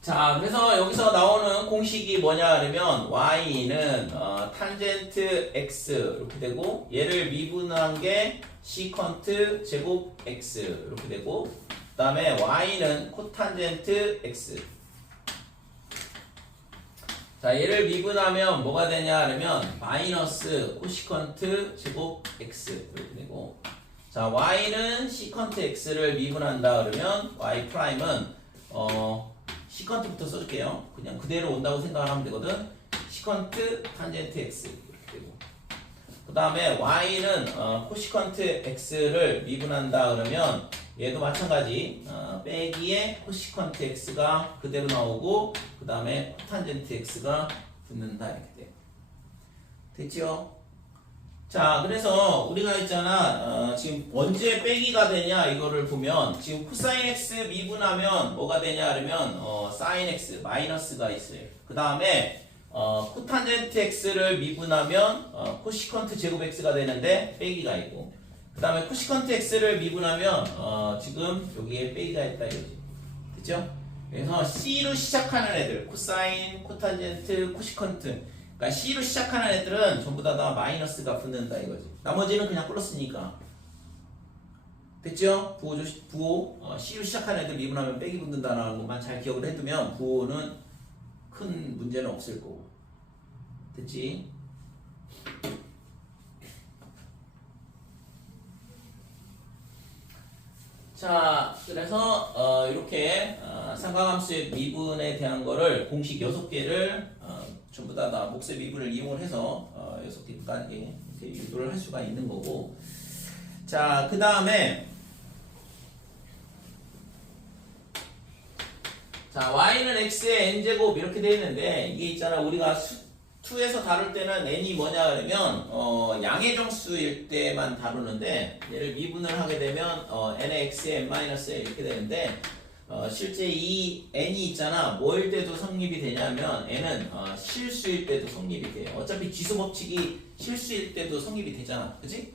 자, 그래서 여기서 나오는 공식이 뭐냐 그러면 y는 탄젠트 x 이렇게 되고 얘를 미분한 게 시컨트 제곱 x 이렇게 되고 그 다음에 y는 코탄젠트 x. 자, 얘를 미분하면 뭐가 되냐 그러면 마이너스 코시컨트 제곱 x 이렇게 되고 자, y는 시컨트 x를 미분한다 그러면 y 프라임은 시컨트부터 써줄게요. 그냥 그대로 온다고 생각하면 되거든. 시컨트 탄젠트 x 이렇게 되고 그 다음에 y는 코시컨트 x를 미분한다 그러면 얘도 마찬가지 빼기에 코시컨트 x가 그대로 나오고 그 다음에 코탄젠트 x가 붙는다 이렇게 돼요. 됐죠? 자, 그래서 우리가 했잖아. 지금 언제 빼기가 되냐 이거를 보면 지금 코사인 x 미분하면 뭐가 되냐 그러면 사인 x 마이너스가 있어요. 그 다음에 코탄젠트 x를 미분하면 코시컨트 제곱 x가 되는데 빼기가 있고 그 다음에 코시컨트 x를 미분하면 지금 여기에 빼기가 있다 이거지. 됐죠? 그래서 c로 시작하는 애들 코사인, 코탄젠트, 코시컨트 그러니까 C로 시작하는 애들은 전부 다 마이너스가 붙는다 이거지. 나머지는 그냥 플러스니까. 됐죠? 부호 C로 시작하는 애들 미분하면 빼기 붙는다는 것만 잘 기억을 해두면 부호는 큰 문제는 없을 거고. 됐지? 자, 그래서 이렇게 삼각함수의 미분에 대한 거를 공식 6개를 전부 다 목세 미분을 이용을 해서 6개까지 이렇게 유도를 할 수가 있는 거고. 자, 그 다음에 자, y는 x의 n제곱 이렇게 되어 있는데 이게 있잖아. 우리가 2에서 다룰 때는 n이 뭐냐 그러면 양의 정수일 때만 다루는데 얘를 미분을 하게 되면 n의 x의 n-1 이렇게 되는데 실제 이 n이 있잖아. 뭐일 때도 성립이 되냐면 n은 실수일 때도 성립이 돼요. 어차피 지수 법칙이 실수일 때도 성립이 되잖아. 그치?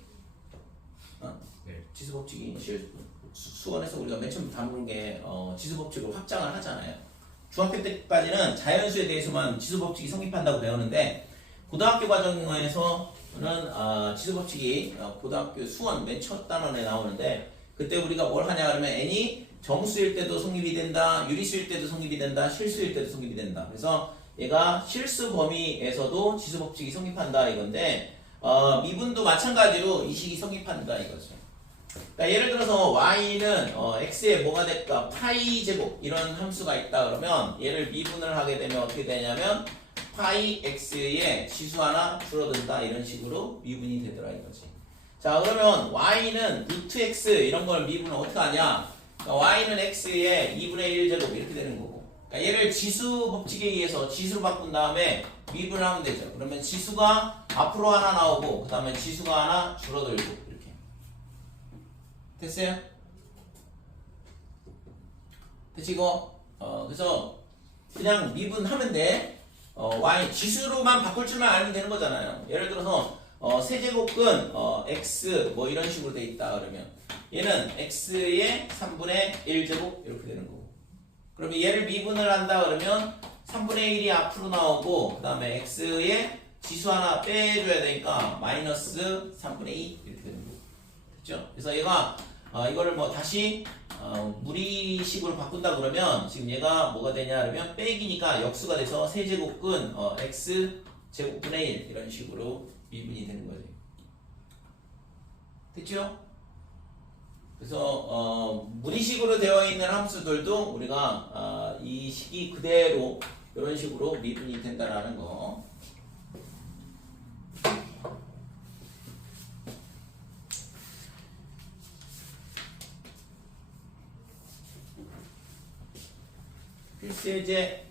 네. 지수 법칙이 수원에서 우리가 맨 처음 다루는 게 지수 법칙을 확장을 하잖아요. 중학교 때까지는 자연수에 대해서만 지수 법칙이 성립한다고 배우는데 고등학교 과정에서는 지수 법칙이 고등학교 수원 맨 첫 단원에 나오는데 그때 우리가 뭘 하냐 그러면 n이 정수일 때도 성립이 된다, 유리수일 때도 성립이 된다, 실수일 때도 성립이 된다. 그래서 얘가 실수 범위에서도 지수 법칙이 성립한다 이건데 미분도 마찬가지로 이 식이 성립한다 이거죠. 그러니까 예를 들어서 y는 x에 뭐가 될까? 파이 제곱 이런 함수가 있다 그러면 얘를 미분을 하게 되면 어떻게 되냐면 파이 x의 지수 하나 줄어든다 이런 식으로 미분이 되더라 이거지. 자, 그러면 y는 루트 x 이런 걸 미분을 어떻게 하냐? 그러니까 y는 x의 2분의 1 제곱 이렇게 되는 거고. 그러니까 얘를 지수 법칙에 의해서 지수로 바꾼 다음에 미분을 하면 되죠. 그러면 지수가 앞으로 하나 나오고 그 다음에 지수가 하나 줄어들고 이렇게. 됐어요? 됐지 이거? 그래서 그냥 미분하면 돼. y 지수로만 바꿀 줄만 알면 되는 거잖아요. 예를 들어서 세제곱근 x 뭐 이런 식으로 돼 있다 그러면 얘는 x의 3분의 1제곱 이렇게 되는 거고. 그러면 얘를 미분을 한다 그러면 3분의 1이 앞으로 나오고 그 다음에 x의 지수 하나 빼줘야 되니까 마이너스 3분의 2 이렇게 되는 거고. 됐죠? 그래서 얘가 이거를 뭐 다시 무리식으로 바꾼다 그러면 지금 얘가 뭐가 되냐 그러면 빼기니까 역수가 돼서 세제곱근 x 제곱분의 1 이런 식으로 미분이 되는 거지. 됐죠? 그래서 무리식으로 되어 있는 함수들도 우리가 이 식이 그대로 이런 식으로 미분이 된다라는 거. 필수예제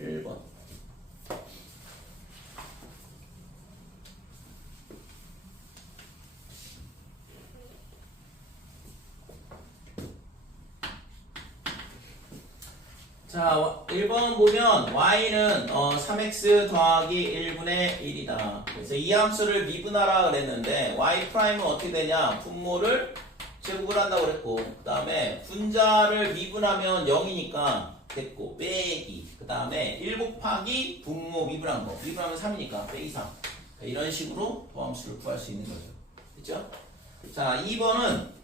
1번. 자, 1번 보면 y는 3x 더하기 1분의 1이다. 그래서 이 함수를 미분하라 그랬는데 y'은 어떻게 되냐? 분모를 제곱을 한다고 그랬고 그 다음에 분자를 미분하면 0이니까 됐고 빼기 그 다음에 1 곱하기 분모 미분한 거 미분하면 3이니까 빼기 3 이런 식으로 도함수를 구할 수 있는 거죠. 됐죠? 자 2번은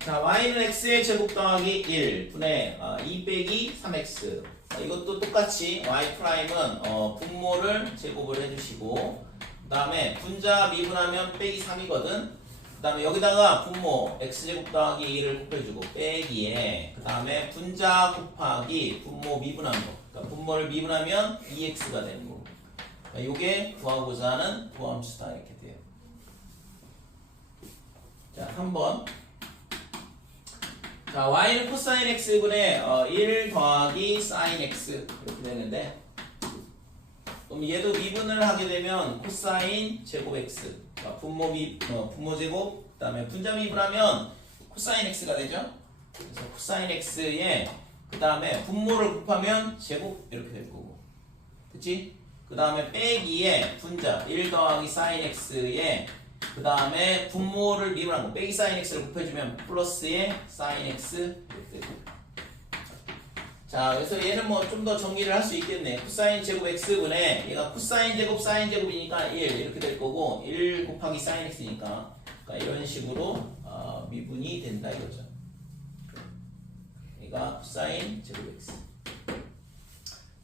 자 y는 x의 제곱 더하기 1 분의 2 빼기 3x 이것도 똑같이 y'은 분모를 제곱을 해주시고 그 다음에 분자 미분하면 빼기 3이거든. 그 다음에 여기다가 분모 x제곱 더하기 2를 곱해주고 빼기에 그 다음에 분자 곱하기 분모 미분한 거 그러니까 분모를 미분하면 2x가 되는 거고 요게 구하고자 하는 도함수다 이렇게 돼요. 자 3번 자 y는 코사인 x분의 1 더하기 사인 x 이렇게 되는데 그럼 얘도 미분을 하게 되면 코사인 제곱 x 분모 제곱 그 다음에 분자 미분하면 코사인 x가 되죠. 그래서 코사인 x에 그 다음에 분모를 곱하면 제곱 이렇게 될 거고 그치? 그 다음에 빼기에 분자 1 더하기 사인 x에 그 다음에 분모를 미분한 거 빼기 사인 x를 곱해주면 플러스에 사인 x 이렇게 되고 자 그래서 얘는 뭐 좀 더 정리를 할 수 있겠네. 코사인 제곱 x분의 얘가 코사인 제곱 사인 제곱이니까 1 이렇게 될 거고 1 곱하기 사인 x니까 그러니까 이런 식으로 미분이 된다 이거죠. 얘가 코사인 제곱 x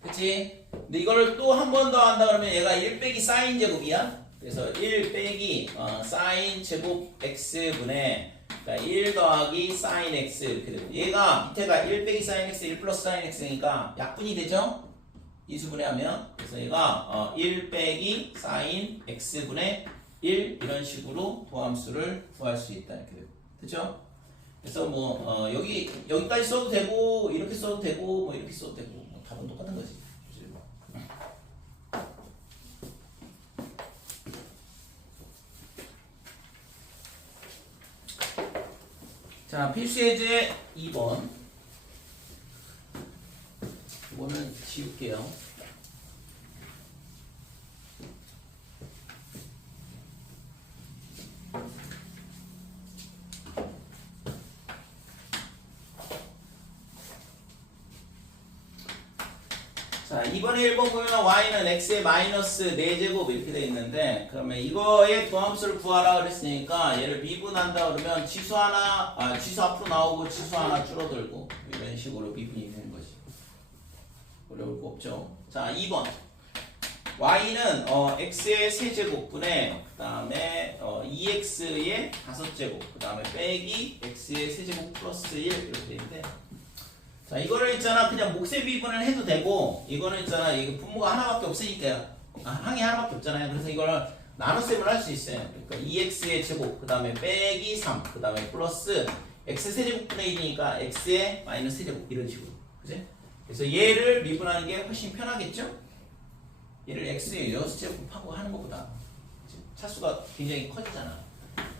그치? 근데 이거를 또 한 번 더 한다 그러면 얘가 1 빼기 사인 제곱이야. 그래서 1 빼기 사인 제곱 x분의 그러니까 1 더하기 사인 x 이렇게 되고 얘가 밑에가 1 빼기 사인 x 1 플러스 사인 x니까 약분이 되죠? 이수분해 하면 그래서 얘가 1 빼기 사인 x분의 1 이런 식으로 도함수를 구할 수 있다 이렇게 되고 그쵸? 그래서 뭐 여기까지 써도 되고 이렇게 써도 되고 뭐 이렇게 써도 되고 뭐 답은 똑같은 거지. 자, 필수예제 2번. 이거는 지울게요. 자, 이번에 1번 보면 y는 x의 마이너스 4제곱 이렇게 되어 있는데 그러면 이거의 도함수를 구하라 그랬으니까 얘를 미분한다 그러면 지수 앞으로 나오고 지수 하나 줄어들고 이런 식으로 미분이 되는 거지. 어려울 거 없죠. 자, 2번 y는 x의 세제곱분의 그 다음에 2x의 5제곱 그 다음에 빼기 x의 세제곱 플러스 1 이렇게 되는데 자 이거를 있잖아 그냥 몫의 미분을 해도 되고 이거는 있잖아 이거 분모가 하나밖에 없으니까 항이 하나밖에 없잖아요. 그래서 이걸 나눗셈을 할 수 있어요. 그러니까 2x의 제곱 그 다음에 빼기 3 그 다음에 플러스 x 세제곱분의 1이니까 x의 마이너스 세제곱 이런 식으로 그치? 그래서 얘를 미분하는 게 훨씬 편하겠죠? 얘를 x의 6제곱하고 하는 것보다 차수가 굉장히 커지잖아.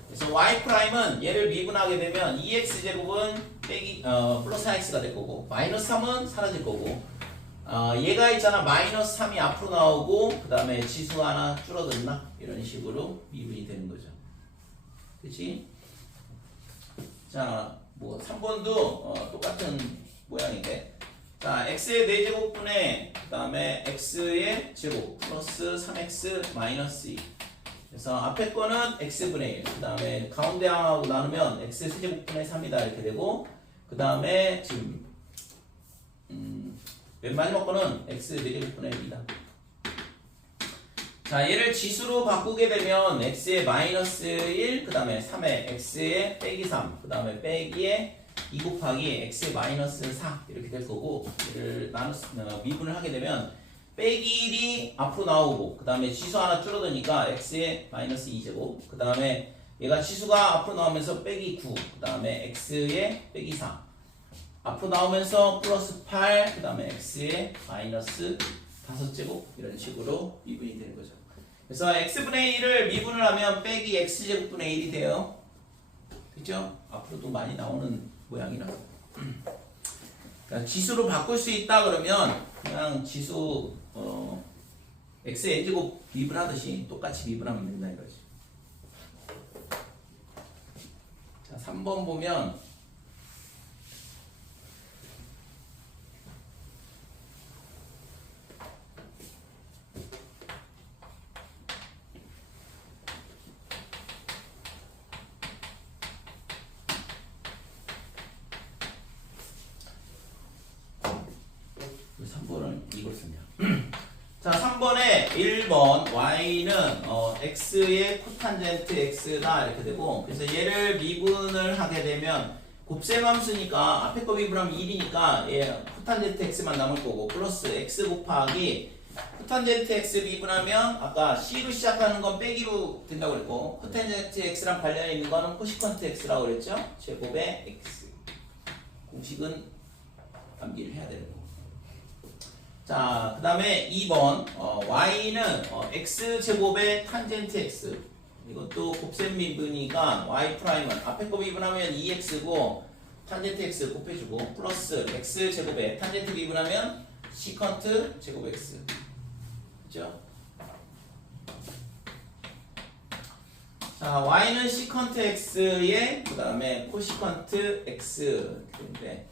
그래서 y'은 얘를 미분하게 되면 2x제곱은 빼기 플러스 4x가 될 거고 마이너스 3은 사라질 거고 얘가 있잖아 마이너스 3이 앞으로 나오고 그 다음에 지수 하나 줄어들나 이런 식으로 미분이 되는 거죠. 그치? 자 뭐 3번도 똑같은 모양인데 자 x의 4제곱분의 그 다음에 x의 제곱 플러스 3x 마이너스 2 그래서 앞에 거는 x분의 1, 그 다음에 가운데 항하고 나누면 x 세제곱분의 3이다 이렇게 되고, 그 다음에 지금 맨 마지막 거는 x 세제곱분의 1이다. 자, 얘를 지수로 바꾸게 되면 x의 마이너스 1, 그 다음에 3에 x의 빼기 3, 그 다음에 빼기에 2 곱하기 x의 마이너스 4 이렇게 될 거고, 얘를 미분을 하게 되면 빼기 1이 앞으로 나오고, 그 다음에 지수 하나 줄어드니까 x의 마이너스 2제곱, 그 다음에 얘가 지수가 앞으로 나오면서 빼기 9, 그 다음에 x의 빼기 4 앞으로 나오면서 플러스 8, 그 다음에 x의 마이너스 5제곱 이런 식으로 미분이 되는 거죠. 그래서 x분의 1을 미분을 하면 빼기 x제곱분의 1이 돼요. 그죠? 앞으로도 많이 나오는 모양이라서. 그러니까 지수로 바꿀 수 있다 그러면 그냥 지수 x n제곱 미분하듯이 똑같이 미분하면 된다 이거지. 자, 3번 보면 이걸 쓰냐. 자, 3번에 1번 y는 x의 코탄젠트 x다 이렇게 되고, 그래서 얘를 미분을 하게 되면 곱셈함수니까 앞에 거 미분하면 1이니까 얘 코탄젠트 x만 남을 거고, 플러스 x 곱하기 코탄젠트 x 미분하면 아까 c로 시작하는 건 빼기로 된다고 그랬고, 코탄젠트 x랑 관련이 있는 거는 코시컨트 x라고 그랬죠. 제곱의 x 공식은 암기를 해야 되는 거. 자, 그 다음에 2번 y는 x제곱의 탄젠트 x, 이것도 곱셈 미분이니까 y 프라임은 앞에 거 미분하면 2x고 탄젠트 x 곱해주고, 플러스 x제곱의 탄젠트 미분하면 시컨트 제곱 x, 그죠? 자, y는 시컨트 x에 그 다음에 코시컨트 x 이렇게 되는데,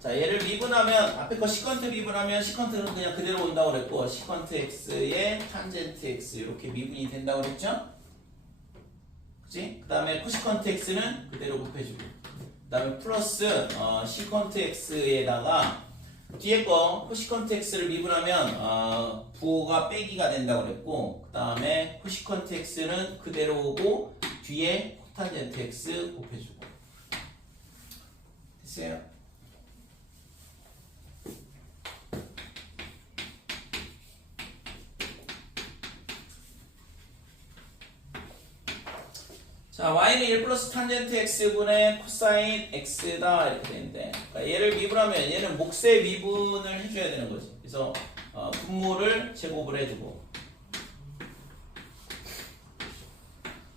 자, 얘를 미분하면 앞에 거 시컨트 미분하면 시컨트는 그냥 그대로 온다고 그랬고, 시컨트 x에 탄젠트 x 이렇게 미분이 된다고 그랬죠? 그치? 그 다음에 코시컨트 x는 그대로 곱해주고, 그 다음에 플러스 시컨트 x에다가 뒤에 거 코시컨트 x를 미분하면 부호가 빼기가 된다고 그랬고, 그 다음에 코시컨트 x는 그대로 오고 뒤에 코탄젠트 x 곱해주고. 됐어요? 자, y는 1 플러스 탄젠트 x분의 코사인 x다 이렇게 되는데, 그러니까 얘를 미분하면 얘는 몫의 미분을 해줘야 되는 거지. 그래서 분모를 제곱을 해주고,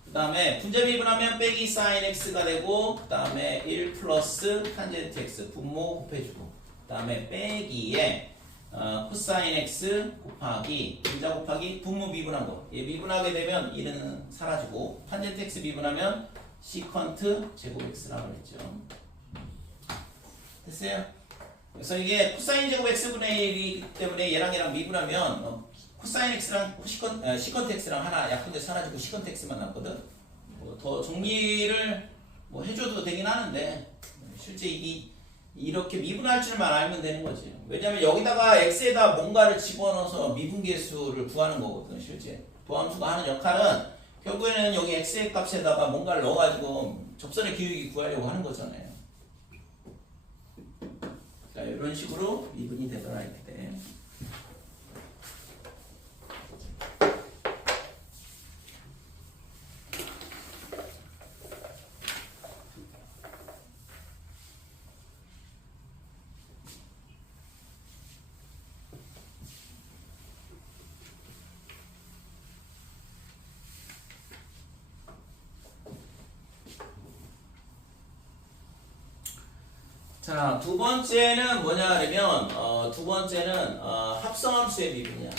그 다음에 분자 미분하면 빼기 사인 x가 되고, 그 다음에 1 플러스 탄젠트 x 분모 곱해주고, 그 다음에 빼기에 코사인 x 곱하기 분자 곱하기 분모 미분한 거, 얘 미분하게 되면 1은 사라지고, 탄젠트 x 미분하면 시컨트 제곱 x라고 했죠. 됐어요? 그래서 이게 코사인 제곱 x분의 1이기 때문에 얘랑 미분하면 코사인 x랑 시컨트 x랑 하나 약분돼 사라지고 시컨트 x만 남거든. 더 정리를 해줘도 되긴 하는데, 실제 이렇게 미분할 줄만 알면 되는 거지. 왜냐면 여기다가 x에다 뭔가를 집어넣어서 미분계수를 구하는 거거든. 실제 도함수가 하는 역할은 결국에는 여기 x의 값에다가 뭔가를 넣어가지고 접선의 기울기 구하려고 하는 거잖아요. 자, 이런 식으로 미분이 되더라 이렇게 돼. 자, 두 번째는 뭐냐 하면 두 번째는 합성함수의 미분이야.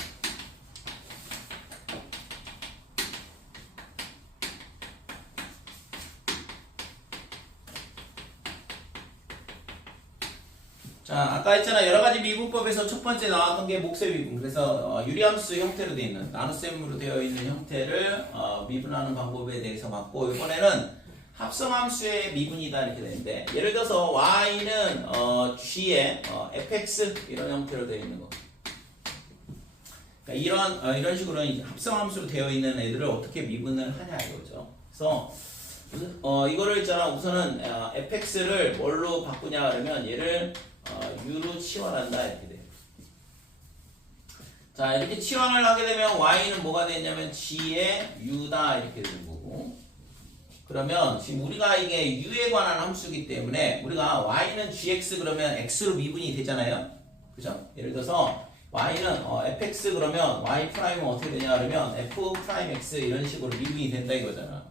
자, 아까 했잖아. 여러 가지 미분법에서 첫 번째 나왔던 게 몫의 미분. 그래서 유리함수 형태로 되어 있는 나눗셈으로 되어 있는 형태를 미분하는 방법에 대해서 봤고, 이번에는 합성함수의 미분이다 이렇게 되는데, 예를 들어서 y는 g의 fx 이런 형태로 되어 있는 거. 그러니까 이런 식으로 합성함수로 되어 있는 애들을 어떻게 미분을 하냐 이거죠. 그래서 이거를 있잖아. 우선은 fx를 뭘로 바꾸냐 그러면 얘를 u로 치환한다 이렇게 돼요. 자, 이렇게 치환을 하게 되면 y는 뭐가 되냐면 g의 u다 이렇게 되는 거고, 그러면 지금 우리가 이게 u에 관한 함수이기 때문에 우리가 y는 gx 그러면 x로 미분이 되잖아요. 그죠? 예를 들어서 y는 fx 그러면 y 프라임은 어떻게 되냐 그러면 f 프라임 x 이런 식으로 미분이 된다 이거잖아.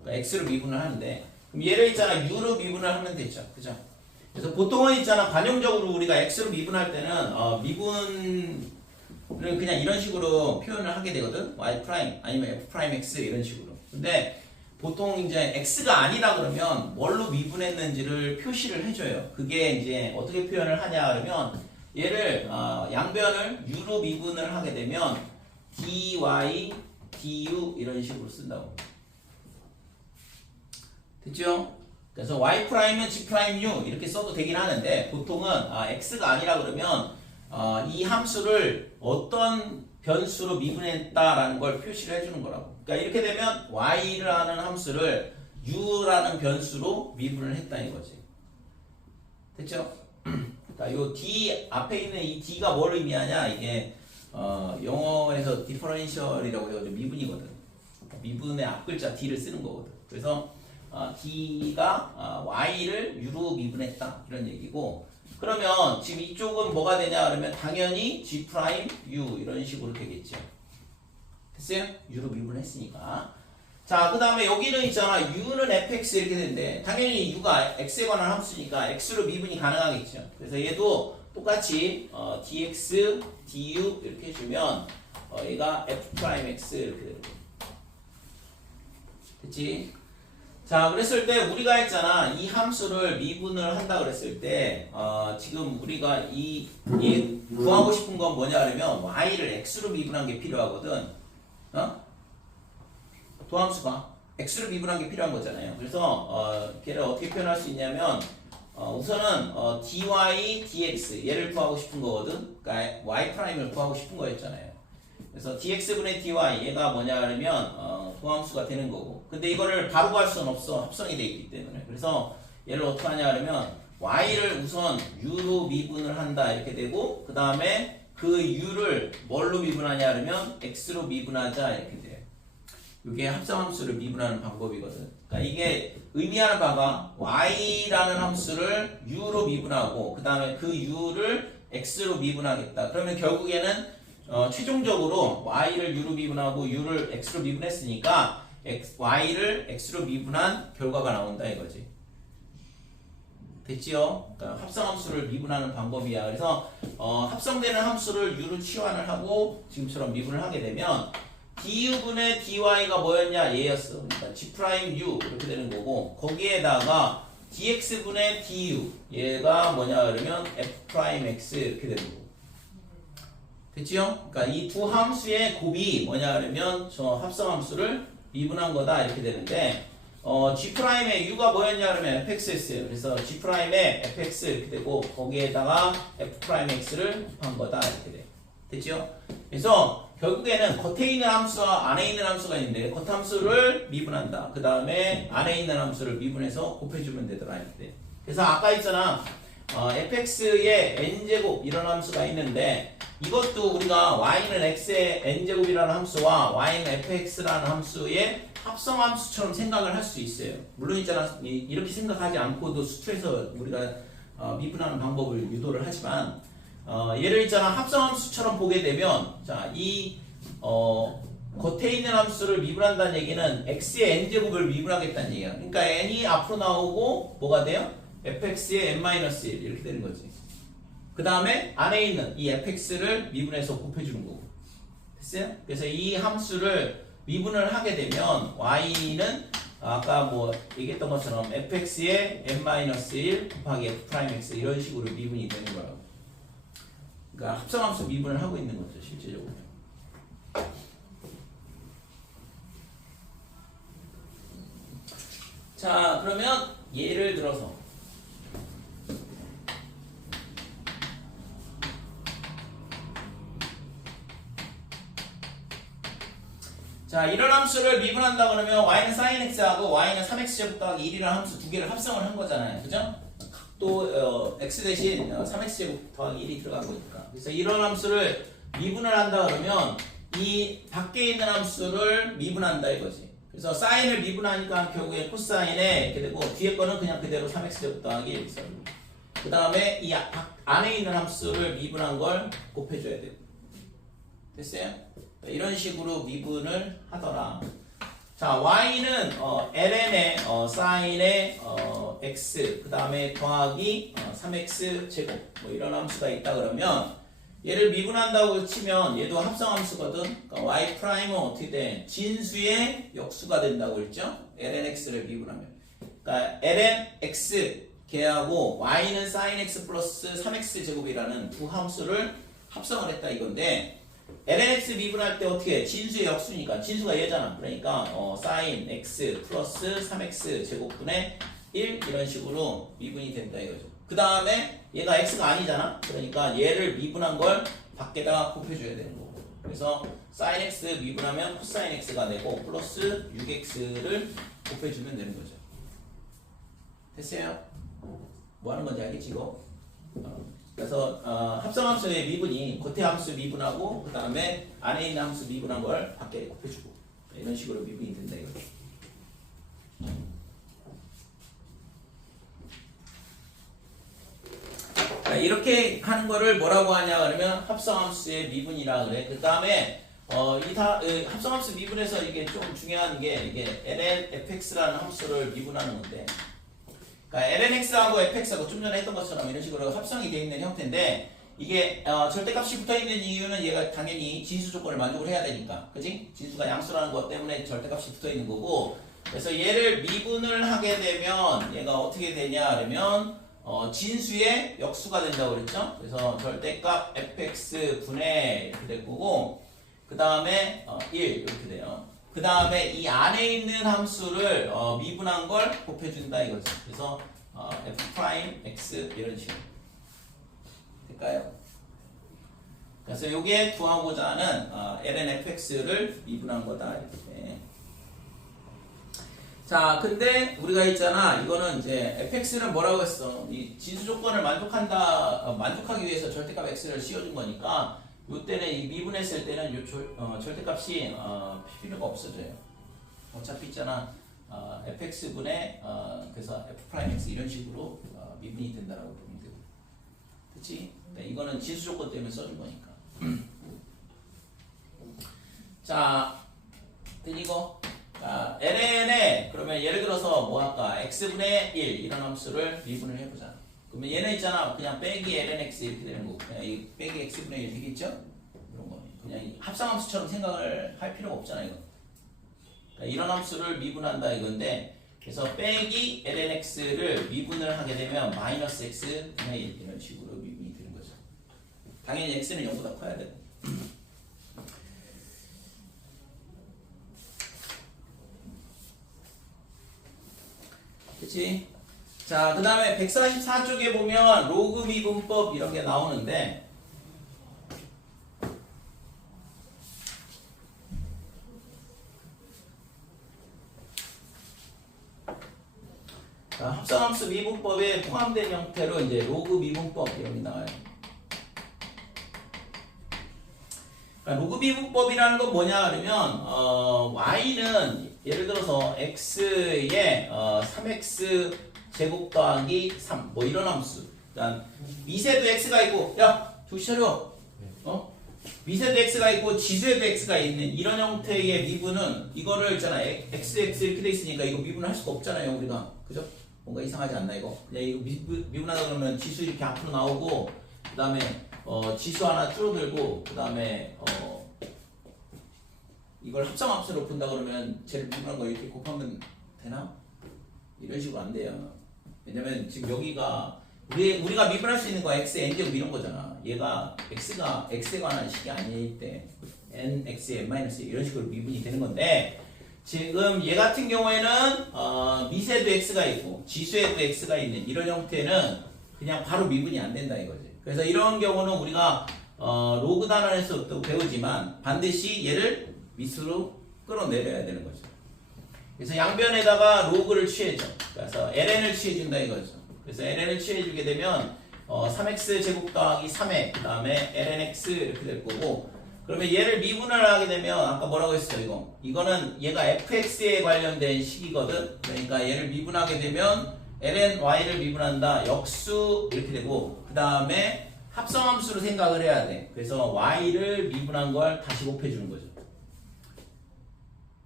그러니까 x로 미분을 하는데, 그럼 얘를 있잖아 u로 미분을 하면 되죠. 그죠? 그래서 보통은 있잖아 관용적으로 우리가 x로 미분할 때는 미분을 그냥 이런 식으로 표현을 하게 되거든. y 프라임 아니면 f 프라임 x 이런 식으로. 근데 보통 이제 x가 아니다 그러면 뭘로 미분했는지를 표시를 해줘요. 그게 이제 어떻게 표현을 하냐 그러면 얘를 양변을 u로 미분을 하게 되면 dy, du 이런 식으로 쓴다고. 됐죠? 그래서 y 프라임은 g 프라임 u 이렇게 써도 되긴 하는데, 보통은 x가 아니라 그러면 이 함수를 어떤 변수로 미분했다라는 걸 표시를 해주는 거라고. 그러니까 이렇게 되면 y라는 함수를 u라는 변수로 미분을 했다 이거지. 됐죠? 그러니까 요 d 앞에 있는 이 d가 뭘 의미하냐, 이게 영어에서 디퍼런셜이라고 해가지고 미분이거든. 미분의 앞글자 d를 쓰는 거거든. 그래서 d가 y를 u로 미분했다 이런 얘기고, 그러면 지금 이쪽은 뭐가 되냐 그러면 당연히 g 프라임 u 이런 식으로 되겠죠. 됐어요? u로 미분했으니까. 자, 그 다음에 여기는 있잖아 u는 fx 이렇게 되는데, 당연히 u가 x에 관한 함수니까 x로 미분이 가능하겠죠. 그래서 얘도 똑같이 dx, du 이렇게 해주면 얘가 f 프라임 x 이렇게 되는 거예요. 됐지? 자, 그랬을 때 우리가 했잖아 이 함수를 미분을 한다 그랬을 때 지금 우리가 얘 구하고 싶은 건 뭐냐 그러면 y를 x로 미분한 게 필요하거든. 도함수가 x로 미분한 게 필요한 거잖아요. 그래서 걔를 어떻게 표현할 수 있냐면 우선은 dy, dx 얘를 구하고 싶은 거거든. 그러니까 y 프라임을 구하고 싶은 거였잖아요. 그래서 dx분의 dy 얘가 뭐냐 그러면 도함수가 되는 거고, 근데 이거를 바로 구할 수는 없어. 합성이 돼 있기 때문에. 그래서 얘를 어떻게 하냐 그러면 y를 우선 u로 미분을 한다 이렇게 되고, 그 다음에 그 u를 뭘로 미분하냐 그러면 x로 미분하자 이렇게 돼요. 이게 합성함수를 미분하는 방법이거든. 그러니까 이게 의미하는 바가 y라는 함수를 u로 mi분하고 그 다음에 그 u를 x로 미분하겠다. 그러면 결국에는 최종적으로 y를 u로 미분하고 u를 x로 미분했으니까 y를 x로 미분한 결과가 나온다 이거지. 됐지요? 그러니까 합성함수를 미분하는 방법이야. 그래서 합성되는 함수를 u로 치환을 하고 지금처럼 미분을 하게 되면 du분의 dy가 뭐였냐? 얘였어. 그러니까 g'(u) 이렇게 되는 거고, 거기에다가 dx분의 du 얘가 뭐냐 그러면 f'x 이렇게 되는 거고. 됐지요? 그러니까 이 두 함수의 곱이 뭐냐 그러면 저 합성함수를 미분한 거다 이렇게 되는데, g'의 u가 뭐였냐 그러면 fx였어요. 그래서 g'의 fx 이렇게 되고 거기에다가 f'x를 곱한 거다 이렇게 돼. 됐죠? 그래서 결국에는 겉에 있는 함수와 안에 있는 함수가 있는데 겉 함수를 미분한다. 그 다음에 안에 있는 함수를 미분해서 곱해주면 되더라 이렇게 돼. 그래서 아까 있잖아 fx의 n제곱 이런 함수가 있는데, 이것도 우리가 y는 x의 n제곱이라는 함수와 y는 fx라는 함수의 합성함수처럼 생각을 할 수 있어요. 물론 있잖아 이렇게 생각하지 않고도 수투에서 우리가 미분하는 방법을 유도를 하지만, 얘를 있잖아 합성함수처럼 보게 되면, 자, 이 겉에 있는 함수를 미분한다는 얘기는 x의 n제곱을 미분하겠다는 얘기야. 그러니까 n이 앞으로 나오고 뭐가 돼요? fx의 n-1 이렇게 되는 거지. 그 다음에 안에 있는 이 fx를 미분해서 곱해주는 거고. 됐어요? 그래서 이 함수를 미분을 하게 되면 y는 아까 뭐 얘기했던 것처럼 fx의 n-1 곱하기 f'x 이런 식으로 미분이 되는 거라고. 그러니까 합성함수 미분을 하고 있는 거죠, 실제적으로. 자, 그러면 예를 들어서 자, 이런 함수를 미분한다 그러면 y는 sin x하고 y는 3x제곱 더하기 1이라는 함수 두 개를 합성을 한 거잖아요. 그죠? 또 x 대신 3x제곱 더하기 1이 들어간 거니까. 그래서 이런 함수를 미분을 한다 그러면 이 밖에 있는 함수를 미분한다 이거지. 그래서 사인을 미분하니까 결국에 코사인에 이렇게 되고 뒤에 거는 그냥 그대로 3x제곱 더하기 1 있어요. 그 다음에 이 안에 있는 함수를 미분한 걸 곱해줘야 돼요. 됐어요? 이런 식으로 미분을 하더라. 자, y는 ln의 사인의 x 그 다음에 더하기 3x 제곱 뭐 이런 함수가 있다 그러면 얘를 미분한다고 치면 얘도 합성함수거든. 그러니까 y 프라임은 어떻게 돼? 진수의 역수가 된다고 했죠? lnx를 미분하면. 그러니까 lnx 걔하고 y는 sin x 플러스 3x 제곱이라는 두 함수를 합성을 했다 이건데 lnx 미분할 때 어떻게 해? 진수의 역수니까 진수가 얘잖아. 그러니까 sin x 플러스 3x 제곱분의 1 이런 식으로 미분이 된다 이거죠. 그 다음에 얘가 x가 아니잖아. 그러니까 얘를 미분한 걸 밖에다가 곱해줘야 되는 거고. 그래서 sin x 미분하면 코사인 x가 되고 플러스 6x를 곱해주면 되는 거죠. 됐어요? 뭐 하는 건지 알겠지 이거? 그래서 합성함수의 미분이 겉에 함수 미분하고 그 다음에 안에 있는 함수 미분한 걸 밖에 곱해주고 이런 식으로 미분이 된다 이거죠. 이렇게 하는 거를 뭐라고 하냐 그러면 합성함수의 미분이라 그래. 그 다음에 합성함수 미분에서 이게 좀 중요한 게 이게 ln fx라는 함수를 미분하는 건데, 그러니까 lnx하고 fx하고 좀 전에 했던 것처럼 이런 식으로 합성이 되어 있는 형태인데 이게 절대값이 붙어 있는 이유는 얘가 당연히 진수 조건을 만족을 해야 되니까, 그지? 진수가 양수라는 것 때문에 절대값이 붙어 있는 거고, 그래서 얘를 미분을 하게 되면 얘가 어떻게 되냐 그러면 진수의 역수가 된다고 그랬죠? 그래서 절대값 fx 분의 이렇게 될 거고, 그 다음에 1 이렇게 돼요. 그 다음에 이 안에 있는 함수를 미분한 걸 곱해준다 이거죠. 그래서 f'x 이런 식으로 될까요? 그래서 요게 구하고자 하는 ln fx를 미분한 거다 이렇게. 자, 근데 우리가 있잖아. 이거는 이제 fx는 뭐라고 했어? 이 진수 조건을 만족하기 위해서 절대값 x를 씌워준 거니까 요때는 이 미분했을 때는 요 절대값이 필요가 없어져요. 어차피 있잖아. fx분의 그래서 f'x 이런 식으로 미분이 된다라고 보면 되고. 그치? 네, 이거는 진수 조건 때문에 써준 거니까. 자, 이거. 자, ln에 그러면 예를 들어서 뭐 할까? x분의 1 이런 함수를 미분을 해보자. 그러면 얘는 있잖아. 그냥 빼기 lnx 이렇게 되는 거고, 그냥 이 빼기 x분의 1 되겠죠? 이런 거. 그냥 이 합성함수처럼 생각을 할 필요가 없잖아, 이거. 그러니까 이런 함수를 미분한다 이건데, 그래서 빼기 lnx를 미분을 하게 되면 마이너스 x분의 1 이런 식으로 미분이 되는 거죠. 당연히 x는 0보다 커야 되고. 그치? 자, 그 다음에 144쪽에 보면 로그 미분법 이런 게 나오는데, 자, 합성함수 미분법에 포함된 형태로 이제 로그 미분법 이런 게 나와요. 그러니까 로그 미분법이라는 건 뭐냐 그러면 y는 예를 들어서 x의 3x 제곱 더하기 3 뭐 이런 함수. 일단 미세도 x가 있고, 야 정신 차려. 미세도 x가 있고 지수에도 x가 있는 이런 형태의 미분은 이거를 있잖아. x 이렇게 돼 있으니까 이거 미분을 할 수가 없잖아요 우리가. 그죠? 뭔가 이상하지 않나 이거? 그냥 이거 미분하다 그러면 지수 이렇게 앞으로 나오고, 그 다음에 지수 하나 줄어들고, 그 다음에 이걸 합성함수로 본다 그러면 쟤를 미분한 거 이렇게 곱하면 되나? 이런 식으로 안 돼요. 왜냐면 지금 여기가 우리가 미분할 수 있는 거 x, n제곱 이런 거잖아. 얘가 x에 관한 식이 아닐 때 n, x, n-1 이런 식으로 미분이 되는 건데 지금 얘 같은 경우에는 미세도 x가 있고 지수에도 x가 있는 이런 형태는 그냥 바로 미분이 안 된다 이거지. 그래서 이런 경우는 우리가 로그 단원에서도 배우지만 반드시 얘를 미수로 끌어내려야 되는 거죠. 그래서 양변에다가 로그를 취해줘. 그래서 ln을 취해준다 이거죠. 그래서 ln을 취해주게 되면 3x 제곱 더하기 3의 그 다음에 lnx 이렇게 될 거고 그러면 얘를 미분을 하게 되면 아까 뭐라고 했어요 이거는 얘가 fx에 관련된 식이거든. 그러니까 얘를 미분하게 되면 lny를 미분한다 역수 이렇게 되고 그 다음에 합성함수로 생각을 해야 돼. 그래서 y를 미분한 걸 다시 곱해주는 거죠.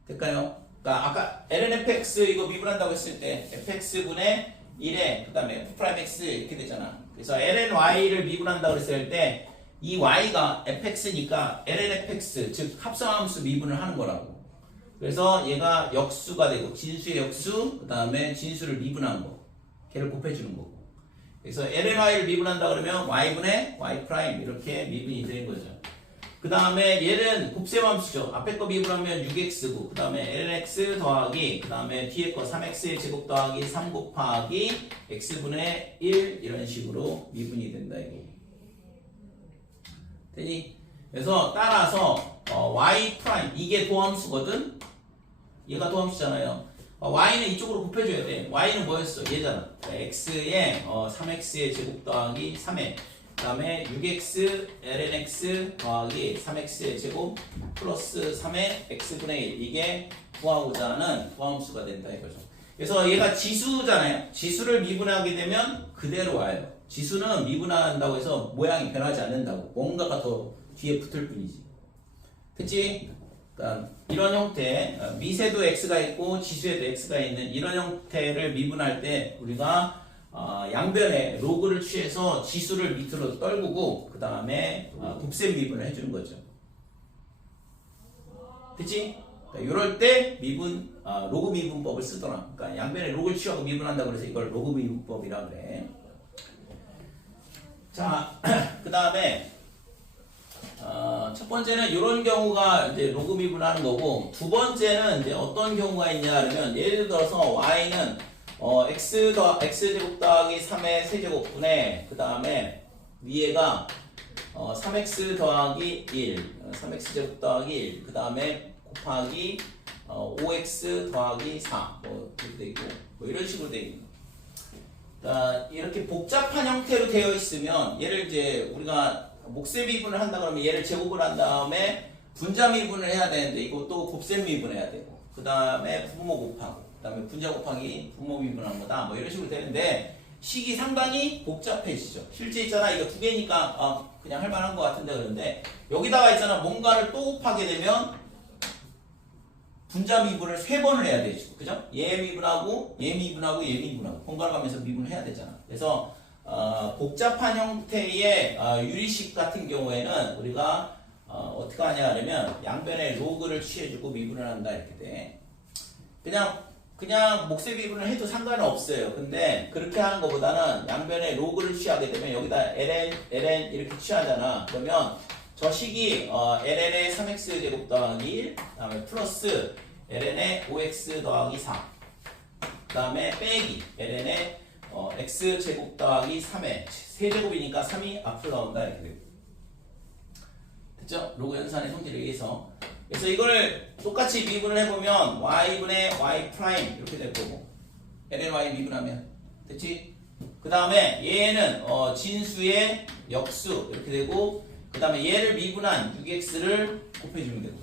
될까요? 그러니까 아까 lnfx 이거 미분한다고 했을 때 fx분의 1에 그 다음에 f'x 이렇게 되잖아. 그래서 lny를 미분한다고 했을 때 이 y가 fx니까 lnfx 즉 합성함수 미분을 하는 거라고. 그래서 얘가 역수가 되고 진수의 역수 그 다음에 진수를 미분한 거 걔를 곱해주는 거고. 그래서 lny를 미분한다 그러면 y분의 y' 이렇게 미분이 되는 거죠. 그 다음에 얘는 곱셈함수죠. 앞에 거 미분하면 6x고 그 다음에 lnx 더하기 그 다음에 뒤에 거 3x의 제곱 더하기 3 곱하기 x분의 1 이런 식으로 미분이 된다 이거. 되니? 그래서 따라서 y' 이게 도함수거든. 얘가 도함수잖아요. y는 이쪽으로 곱해줘야 돼. y는 뭐였어? 얘잖아. x에 3x의 제곱 더하기 3에 그 다음에 6x lnx 더하기 3x의 제곱 플러스 3의 x분의 1 이게 구하고자 하는 도함수가 된다 이거죠. 그래서 얘가 지수잖아요. 지수를 미분하게 되면 그대로 와요. 지수는 미분한다고 해서 모양이 변하지 않는다고. 뭔가가 더 뒤에 붙을 뿐이지. 됐지? 그러니까 이런 형태 미세도 x가 있고 지수에도 x가 있는 이런 형태를 미분할 때 우리가 양변에 로그를 취해서 지수를 밑으로 떨구고 그 다음에 곱셈 미분을 해주는 거죠. 됐지? 그러니까 이럴 때 미분 로그 미분법을 쓰더라. 그러니까 양변에 로그를 취하고 미분한다고 그래서 이걸 로그 미분법이라 그래. 자, 그 다음에 첫 번째는 이런 경우가 이제 로그 미분하는 거고 두 번째는 이제 어떤 경우가 있냐 그러면 예를 들어서 y는 x 제곱 더하기 3의 세제곱분에 그 다음에 위에가 3x 더하기 1 3x 제곱 더하기 1 그 다음에 곱하기 5x 더하기 4 뭐 이렇게 돼 있고 뭐 이런 식으로 돼 있는 거. 그러니까 이렇게 복잡한 형태로 되어 있으면 얘를 이제 우리가 목셈 미분을 한다 그러면 얘를 제곱을 한 다음에 분자 미분을 해야 되는데 이것도 곱셈 미분해야 되고 그 다음에 부모 곱하고 그 다음에 분자 곱하기 부모 미분한 거다 뭐 이런 식으로 되는데 식이 상당히 복잡해지죠. 실제 있잖아 이거 두 개니까 그냥 할 만한 것 같은데 그런데 여기다가 있잖아 뭔가를 또 곱하게 되면 분자 미분을 3번을 해야 되죠. 그죠? 얘 미분하고 얘 미분하고 얘 미분하고 번갈아 가면서 미분을 해야 되잖아. 그래서 복잡한 형태의 유리식 같은 경우에는 우리가 어떻게 하냐 하면 양변에 로그를 취해주고 미분을 한다 이렇게 돼. 그냥 목세 미분을 해도 상관은 없어요. 근데 그렇게 하는 것보다는 양변에 로그를 취하게 되면 여기다 ln 이렇게 취하잖아. 그러면 저 식이 ln의 3x 제곱 더하기 1 그 다음에 플러스 ln의 5x 더하기 4 그 다음에 빼기 ln의 x 제곱 더하기 3의 세제곱이니까 3이 앞으로 나온다 이렇게 되고 됐죠? 로그 연산의 성질에 의해서 그래서 이걸 똑같이 미분을 해보면 y분의 y 프라임 이렇게 될 거고 lny 미분하면 됐지? 그 다음에 얘는 진수의 역수 이렇게 되고 그 다음에 얘를 미분한 6x를 곱해주면 되고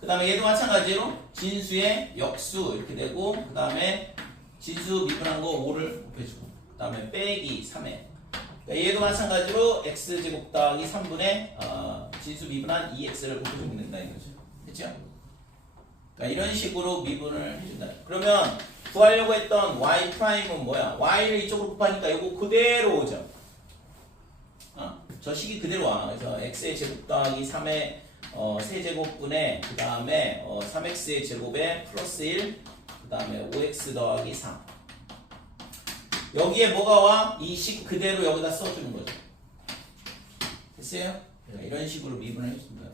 그 다음에 얘도 마찬가지로 진수의 역수 이렇게 되고 그 다음에 진수 미분한 거 5를 곱해주고 그 다음에 빼기 3에 그러니까 얘도 마찬가지로 x제곱 더하기 3분의 진수 미분한 2x를 곱해주면 된다 이거죠. 됐죠? 그러니까 이런 식으로 미분을 해준다. 그러면 구하려고 했던 y'은 뭐야? y를 이쪽으로 곱하니까 이거 그대로 오죠. 저 식이 그대로 와. 그래서 x의 제곱 더하기 3의 세제곱분의 그 다음에 3x의 제곱에 플러스 1 다음에 5x 더하기 3. 여기에 뭐가 와? 이 식 그대로 여기다 써주는 거죠. 됐어요? 이런 식으로 미분을 해줍니다.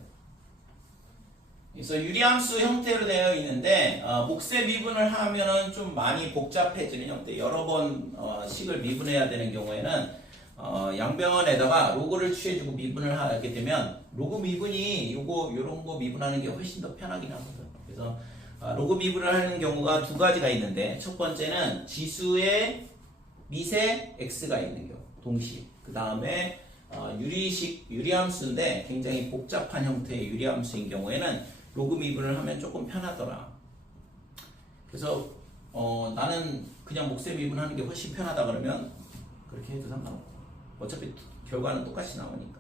그래서 유리함수 형태로 되어 있는데 몫의 미분을 하면은 좀 많이 복잡해지는 형태. 여러 번 식을 미분해야 되는 경우에는 양변에다가 로그를 취해주고 미분을 하게 되면 로그 미분이 요런 거 미분하는 게 훨씬 더 편하긴 하거든. 그래서 로그 미분을 하는 경우가 두 가지가 있는데 첫 번째는 지수의 밑에 x가 있는 경우 동시. 그 다음에 유리함수인데 굉장히 복잡한 형태의 유리함수인 경우에는 로그 미분을 하면 조금 편하더라. 그래서 나는 그냥 몫의 미분하는 게 훨씬 편하다 그러면 그렇게 해도 상관없고 어차피 결과는 똑같이 나오니까.